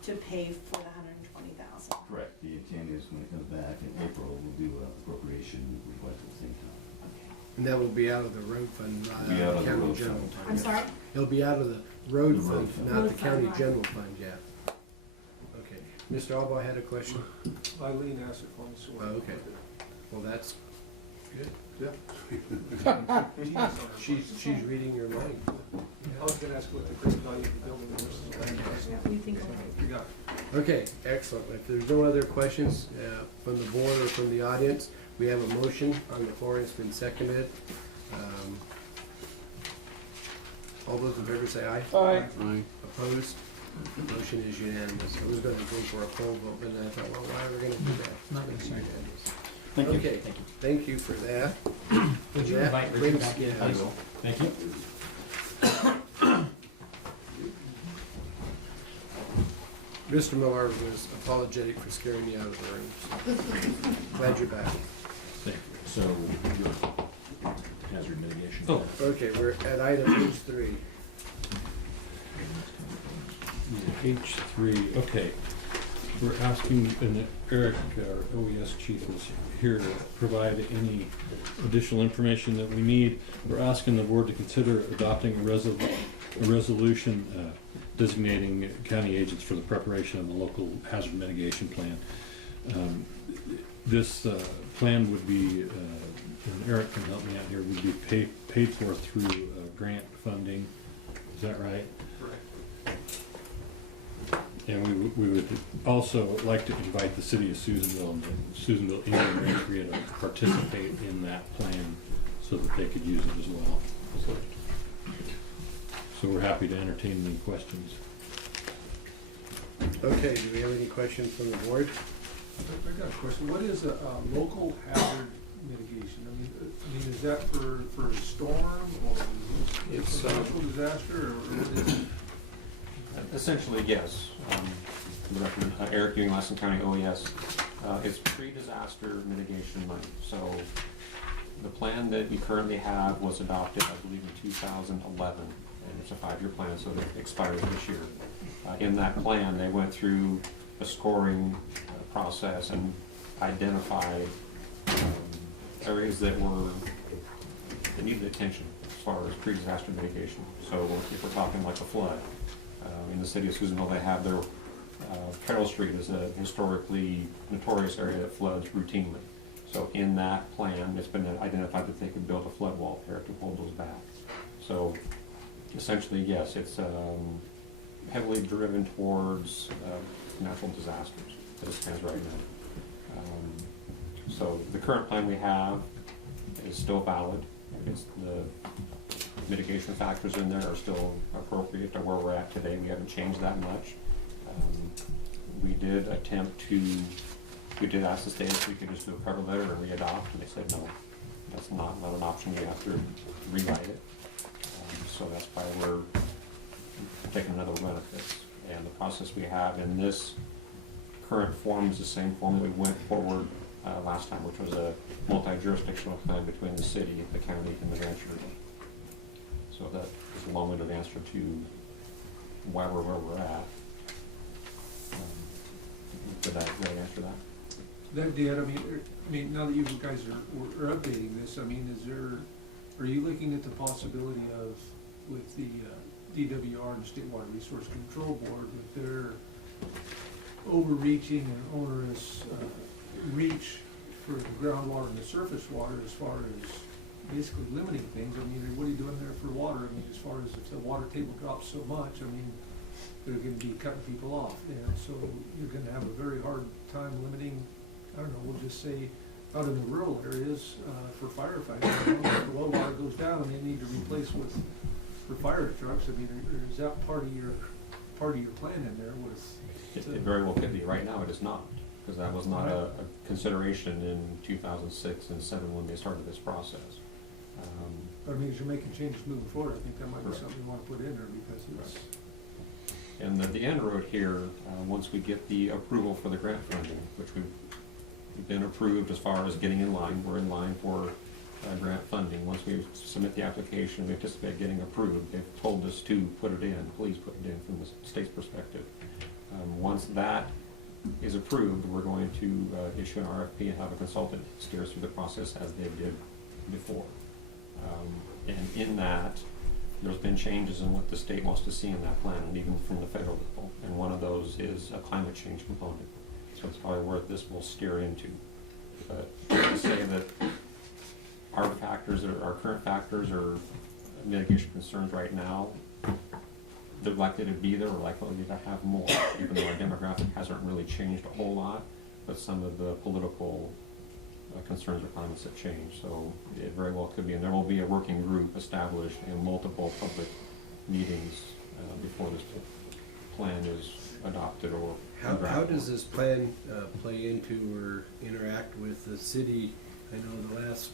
to pay for the $120,000. Correct. The intent is when it comes back in April, we'll do an appropriation request at the same time. And that will be out of the road fund, not Be out out of of the the county road general fund. fund. I'm sorry? It'll be out of the road The fund, road fund. not Road the fund, county right. general fund, yeah. Okay. Mr. Alba had a question? Eileen asked it for me, so. Oh, okay. Well, that's good. Yeah. She's reading your mind. I was gonna ask what the great value of the building versus land is. You think of You got it. Okay, excellent. If there's no other questions from the board or from the audience, we have a motion on the floor. It's been seconded. All those in favor say aye. Aye. Aye. Opposed? Motion is unanimous. I was going to go for a poll vote, but then I thought, well, why are we going to do that? It's not going to be unanimous. Thank you. Okay, thank you for that. Would you That invite Richard brings- back in? yeah. I will. Thank you. Mr. Miller was apologetic for scaring me out of the room. So glad you're back. Thank you. So, your hazard mitigation. Oh. Okay, we're at item H3. H3, okay. We're asking, and Eric, our OES chief, is here to provide any additional information that we need. We're asking the board to consider adopting a resolution designating county agents for the preparation of the local hazard mitigation plan. This plan would be, and Eric can help me out here, would be paid for through grant funding. Is that right? And we would also like to invite the city of Susanville and the Susanville Indian Rancheria to participate in that plan so that they could use it as well. So we're happy to entertain any questions. Okay, do we have any questions from the board? I got a question. What is a local hazard mitigation? I mean, is that for a storm or It's, a natural disaster or what is it? Essentially, yes. Director Eric Ewing, Lassen County OES. It's pre-disaster mitigation money. So the plan that we currently have was adopted, I believe, in 2011, and it's a 5-year plan, so it expires this year. In that plan, they went through a scoring process and identified areas that needed attention as far as pre-disaster mitigation. So if we're talking like a flood, in the city of Susanville, they have their Carroll Street is a historically notorious area that floods routinely. So in that plan, it's been identified that they could build a flood wall there to hold those back. So essentially, yes, it's heavily driven towards natural disasters as it stands right now. So the current plan we have is still valid. It's the mitigation factors in there are still appropriate to where we're at today. We haven't changed that much. We did ask the state if we could just do a cover letter and re-adopt, and they said no, that's not an option. We have to rewrite it. So that's why we're taking another run at this. And the process we have in this current form is the same form we went forward last time, which was a multi-jurisdictional plan between the city, the county, and the rancheria. So that is a long-winded answer to why we're where we're at. Did I answer that? That did. I mean, now that you guys are updating this, I mean, are you looking at the possibility of, with the DWR and State Water Resource Control Board, with their overreaching and onerous reach for the groundwater and the surface water as far as basically limiting things? I mean, what are you doing there for water? I mean, as far as if the water table drops so much, I mean, they're gonna be cutting people off, so you're gonna have a very hard time limiting, I don't know, we'll just say, out in the rural areas, for firefighting. If the well water goes down and they need to replace for fire trucks, I mean, or is that part of your plan in there with? It very well could be. Right now, it is not, because that was not a consideration in 2006 and 2007 when they started this process. I mean, as you're making changes moving forward, I think that might be something you want to put in there because it's. And the end road here, once we get the approval for the grant funding, which we've been approved as far as getting in line, we're in line for grant funding. Once we submit the application, we anticipate getting approved. They've told us to put it in, please put it in from the state's perspective. Once that is approved, we're going to issue an RFP and have a consultant steer us through the process as they did before. And in that, there's been changes in what the state wants to see in that plan, and even from the federal level. And one of those is a climate change component. So it's probably where this will steer into. But to say that our factors, our current factors, or mitigation concerns right now, they're likely to be there, or likely to have more, even though our demographic hasn't really changed a whole lot, but some of the political concerns or climates have changed. So it very well could be, and there will be a working group established in multiple public meetings before this plan is adopted or How does this plan play into or interact with the city? I know the last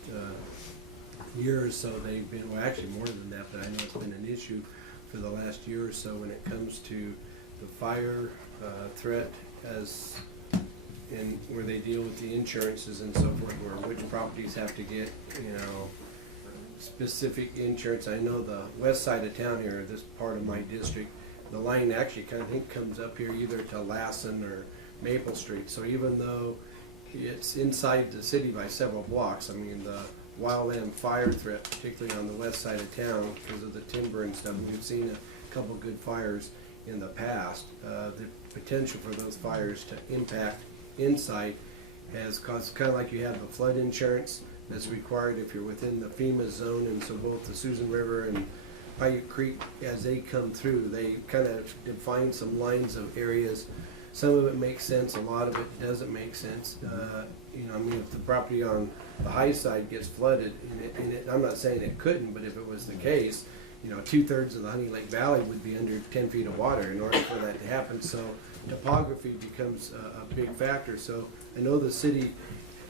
year or so they've been, well actually more than that, but I know it's been an issue for the last year or so when it comes to the fire threat, as in where they deal with the insurances and so forth, where which properties have to get, you know, specific insurance. I know the west side of town here, this part of my district, the line actually kind of, I think, comes up here either to Lassen or Maple Street. So even though it's inside the city by several blocks, I mean, the wildland fire threat, particularly on the west side of town because of the timber and stuff, we've seen a couple good fires in the past. The potential for those fires to impact inside has caused, kind of like you have the flood insurance that's required if you're within the FEMA zone, and so both the Susan River and Paiute Creek, as they come through, they kind of define some lines of areas. Some of it makes sense, a lot of it doesn't make sense. You know, I mean, if the property on the high side gets flooded, and I'm not saying it couldn't, but if it was the case, you know, 2/3 of the Honey Lake Valley would be under 10 feet of water in order for that to happen. So topography becomes a big factor. So I know the city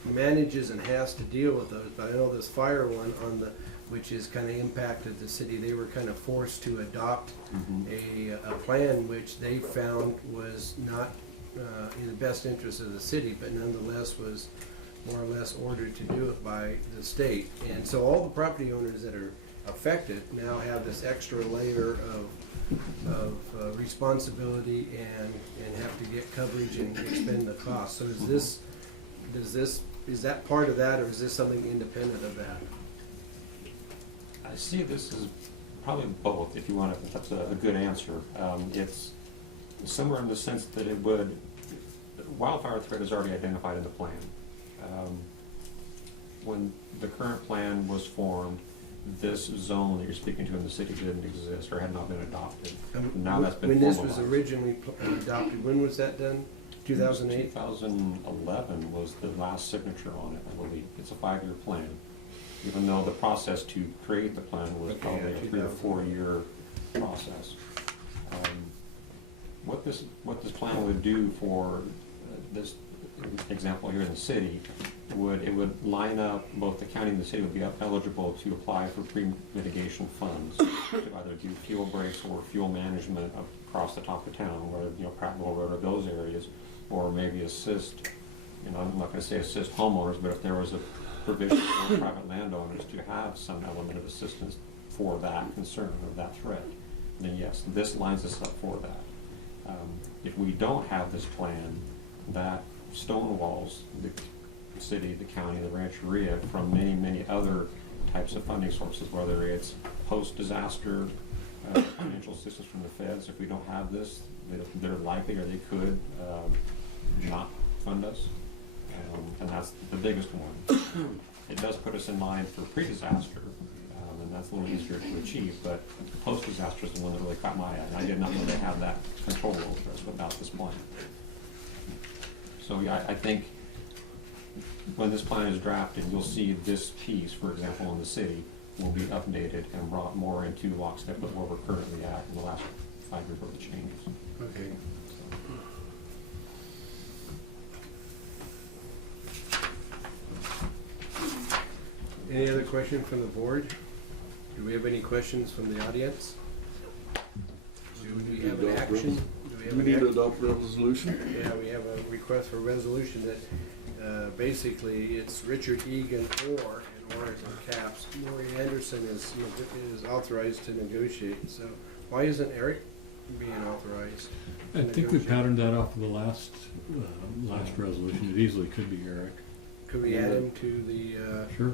manages and has to deal with those, but I know this fire one on the, which has kind of impacted the city, they were kind of forced to adopt a plan which they found was not in the best interest of the city, but nonetheless was more or less ordered to do it by the state. And so all the property owners that are affected now have this extra layer of responsibility and have to get coverage and expend the cost. So is that part of that, or is this something independent of that? I see this as probably both, if you want to, if that's a good answer. It's similar in the sense that it would, wildfire threat is already identified in the plan. When the current plan was formed, this zone that you're speaking to in the city didn't exist or had not been adopted. Now that's been formalized. When this was originally adopted, when was that done? 2008? 2011 was the last signature on it, I believe. It's a 5-year plan. Even though the process to create the plan was probably a 3 to 4 year process. What this plan would do for this example here in the city would line up, both the county and the city would be eligible to apply for pre-mitigation funds to either do fuel breaks or fuel management across the top of town, whether, you know, Prattville Road or those areas, or maybe assist, you know, I'm not going to say assist homeowners, but if there was a provision for private landowners to have some element of assistance for that concern or that threat, then yes, this lines us up for that. If we don't have this plan, that stonewalls the city, the county, the rancheria from many, many other types of funding sources, whether it's post-disaster financial assistance from the feds. If we don't have this, they're likely, or they could, not fund us. And that's the biggest one. It does put us in line for pre-disaster, and that's a little easier to achieve, but post-disaster is the one that really caught my eye, and I did not know they have that control over us without this plan. So yeah, I think when this plan is drafted, you'll see this piece, for example, in the city, will be updated and brought more into lockstep with where we're currently at in the last 5 years worth of changes. Okay. Any other question from the board? Do we have any questions from the audience? Do we have an action? Do we need to adopt a resolution? Yeah, we have a request for a resolution that basically it's Richard Egan or, and or is in caps. Maury Anderson is authorized to negotiate. So why isn't Eric being authorized. I think we patterned that off of the last resolution. It easily could be Eric. Could we add him to the, Sure.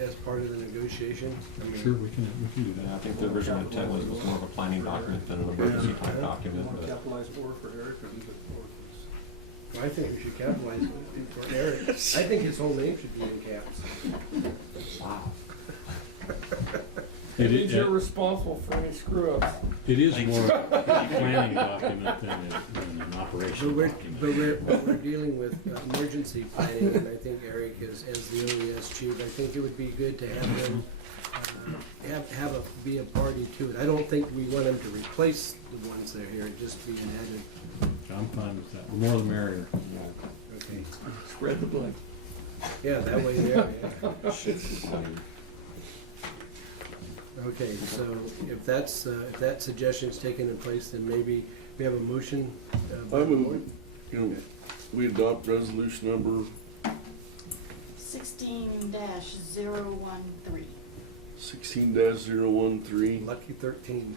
as part of the negotiation? I mean, Sure, we can do Yeah, I that. think the original intent was more of a planning document than an emergency type You document, want to but capitalize "or" for Eric or leave it "or"? I think we should capitalize it for Eric. I think his whole name should be in caps. wow. It means you're responsible for any screw-ups. It is more of a planning document than an operational document. But we're dealing with emergency planning, and I think Eric is, as the OES chief, I think it would be good to have him, be a party to it. I don't think we want him to replace the ones that are here, just be an added. I'm fine with that. The more the merrier. Okay. Spread the blame. Yeah, that way there, yeah. Okay, so if that suggestion's taken in place, then maybe we have a motion. I move, we adopt resolution number 16-013. 16-013. Lucky 13.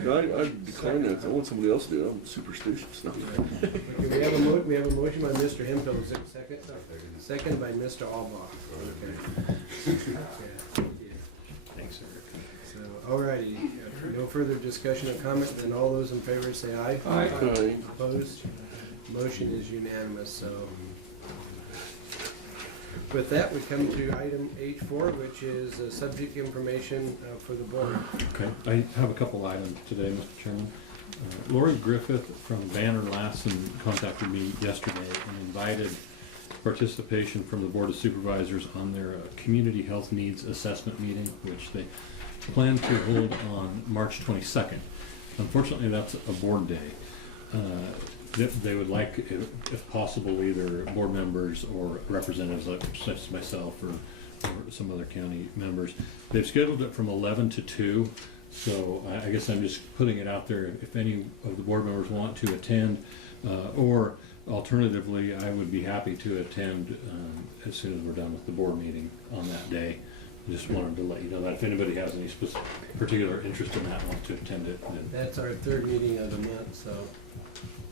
I decline that. I want somebody else to do it. I'm superstitious. No. Okay, we have a motion by Mr. Hemphill, is there a second? Second by Mr. Albach. Okay. Thanks, Eric. So, alrighty, no further discussion or comment, then all those in favor say aye. Aye. Aye. Opposed? Motion is unanimous, so. With that, we come to item H4, which is subject information for the board. Okay, I have a couple items today, Mr. Chairman. Lori Griffith from Banner Lassen contacted me yesterday and invited participation from the Board of Supervisors on their Community Health Needs Assessment meeting, which they plan to hold on March 22nd. Unfortunately, that's a board day. They would like, if possible, either board members or representatives such as myself or some other county members. They've scheduled it from 11 to 2, so I guess I'm just putting it out there if any of the board members want to attend, or alternatively, I would be happy to attend as soon as we're done with the board meeting on that day. I just wanted to let you know that if anybody has any particular interest in that and wants to attend it, then That's our third meeting of the month, so.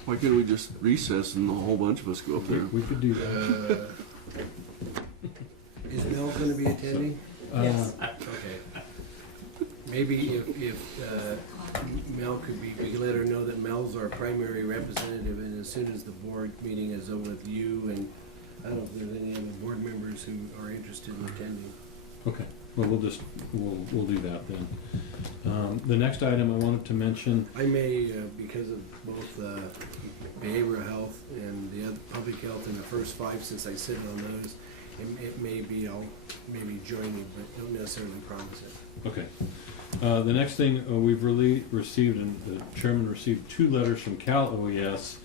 Why can't we just recess and a whole bunch of us go up there? we could do that. Is Mel gonna be attending? Yes. Okay. Maybe if Mel could be, we could let her know that Mel's our primary representative, and as soon as the board meeting is over with you, and I don't know if there's any other board members who are interested in attending. Okay, well, we'll do that then. The next item I wanted to mention, I may, because of both behavioral health and the other public health in the first 5, since I sit on those, it may be, I'll maybe join you, but don't necessarily promise it. okay. The next thing we've received, and the chairman received 2 letters from Cal OES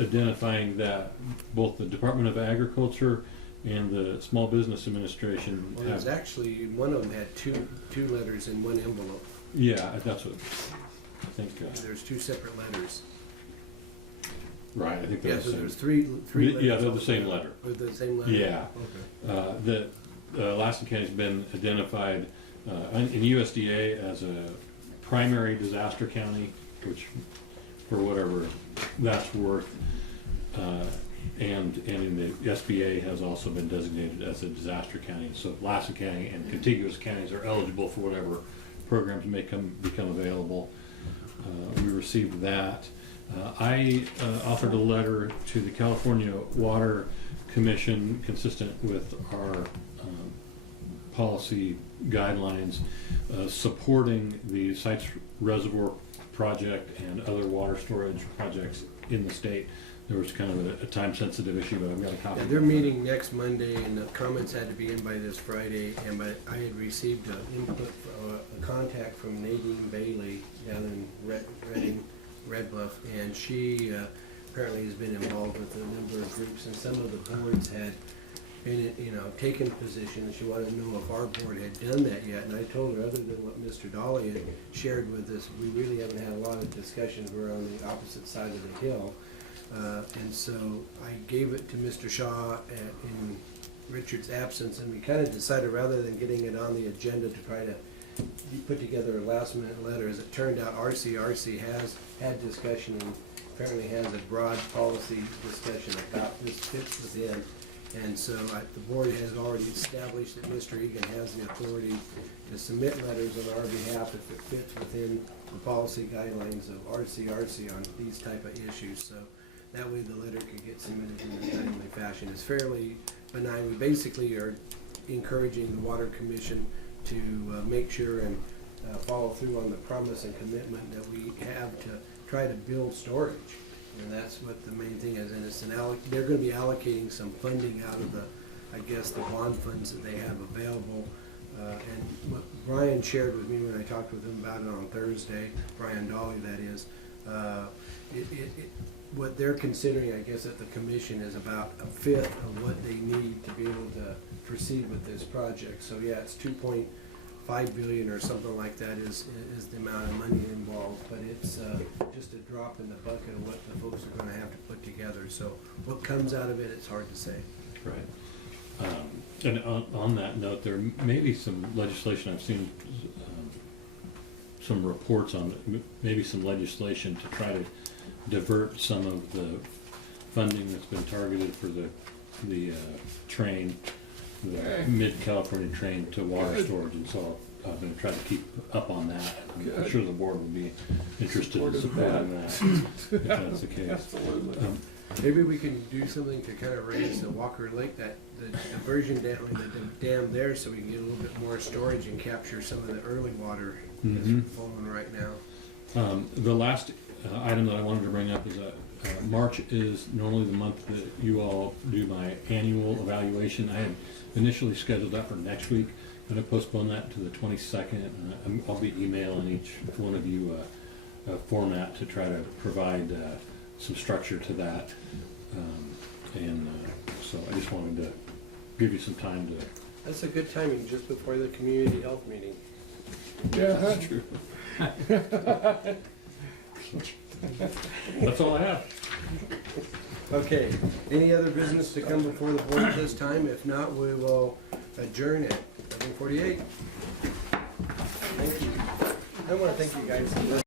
identifying that both the Department of Agriculture and the Small Business Administration Well, there's actually, one of them had two letters in one envelope. Yeah, that's what I think. There's 2 separate letters. Right, I think Yeah, they're so the there's same. 3 letters. Yeah, they're the same letter. They're the same letter? Yeah. Okay. Lassen County's been identified in USDA as a primary disaster county, which, for whatever that's worth, and in the SBA has also been designated as a disaster county. So Lassen County and contiguous counties are eligible for whatever programs may become available. We received that. I authored a letter to the California Water Commission consistent with our policy guidelines supporting the Sites Reservoir project and other water storage projects in the state. There was kind of a time-sensitive issue, but I've got a copy. Yeah, they're meeting next Monday, and the comments had to be in by this Friday, and I had received input, a contact from Nadine Bailey down in Redding, Red Bluff, and she apparently has been involved with a number of groups, and some of the boards had been, taken positions. She wanted to know if our board had done that yet, and I told her, other than what Mr. Dolly had shared with us, we really haven't had a lot of discussions. We're on the opposite side of the hill. And so I gave it to Mr. Shaw in Richard's absence, and we kind of decided, rather than getting it on the agenda to try to you put together a last minute letter. As it turned out, RCRC has had discussion and apparently has a broad policy discussion about this fits within. And so the board has already established that Mr. Egan has the authority to submit letters on our behalf if it fits within the policy guidelines of RCRC on these type of issues. So that way the letter could get submitted in a timely fashion. It's fairly benign. We basically are encouraging the Water Commission to make sure and follow through on the promise and commitment that we have to try to build storage. And that's what the main thing is. And it's they're going to be allocating some funding out of the, I guess, the bond funds that they have available. And what Brian shared with me when I talked with him about it on Thursday, Brian Dolly that is, what they're considering, I guess, at the commission is about a fifth of what they need to be able to proceed with this project. So yeah, it's 2.5 billion or something like that is the amount of money involved, but it's just a drop in the bucket of what the folks are going to have to put together. So what comes out of it, it's hard to say. Right. And on that note, there may be some legislation, I've seen some reports on maybe some legislation to try to divert some of the funding that's been targeted for the train, the Mid-California train to water storage, and so I'm going to try to keep up on that. I'm sure the board will be interested in supporting that if that's the case. Maybe we can do something to kind of raise the Walker Lake, the diversion dam, the dam there, so we can get a little bit more storage and capture some of the early water that's flowing right now. The last item that I wanted to bring up is March is normally the month that you all do my annual evaluation. I had initially scheduled that for next week. I'm going to postpone that to the 22nd. I'll be emailing each one of you a format to try to provide some structure to that. So I just wanted to give you some time to... That's a good timing, just before the community health meeting. Yeah, that's true. That's all I have. Okay, any other business to come before the board at this time? If not, we will adjourn at 11:48. Thank you. I want to thank you guys.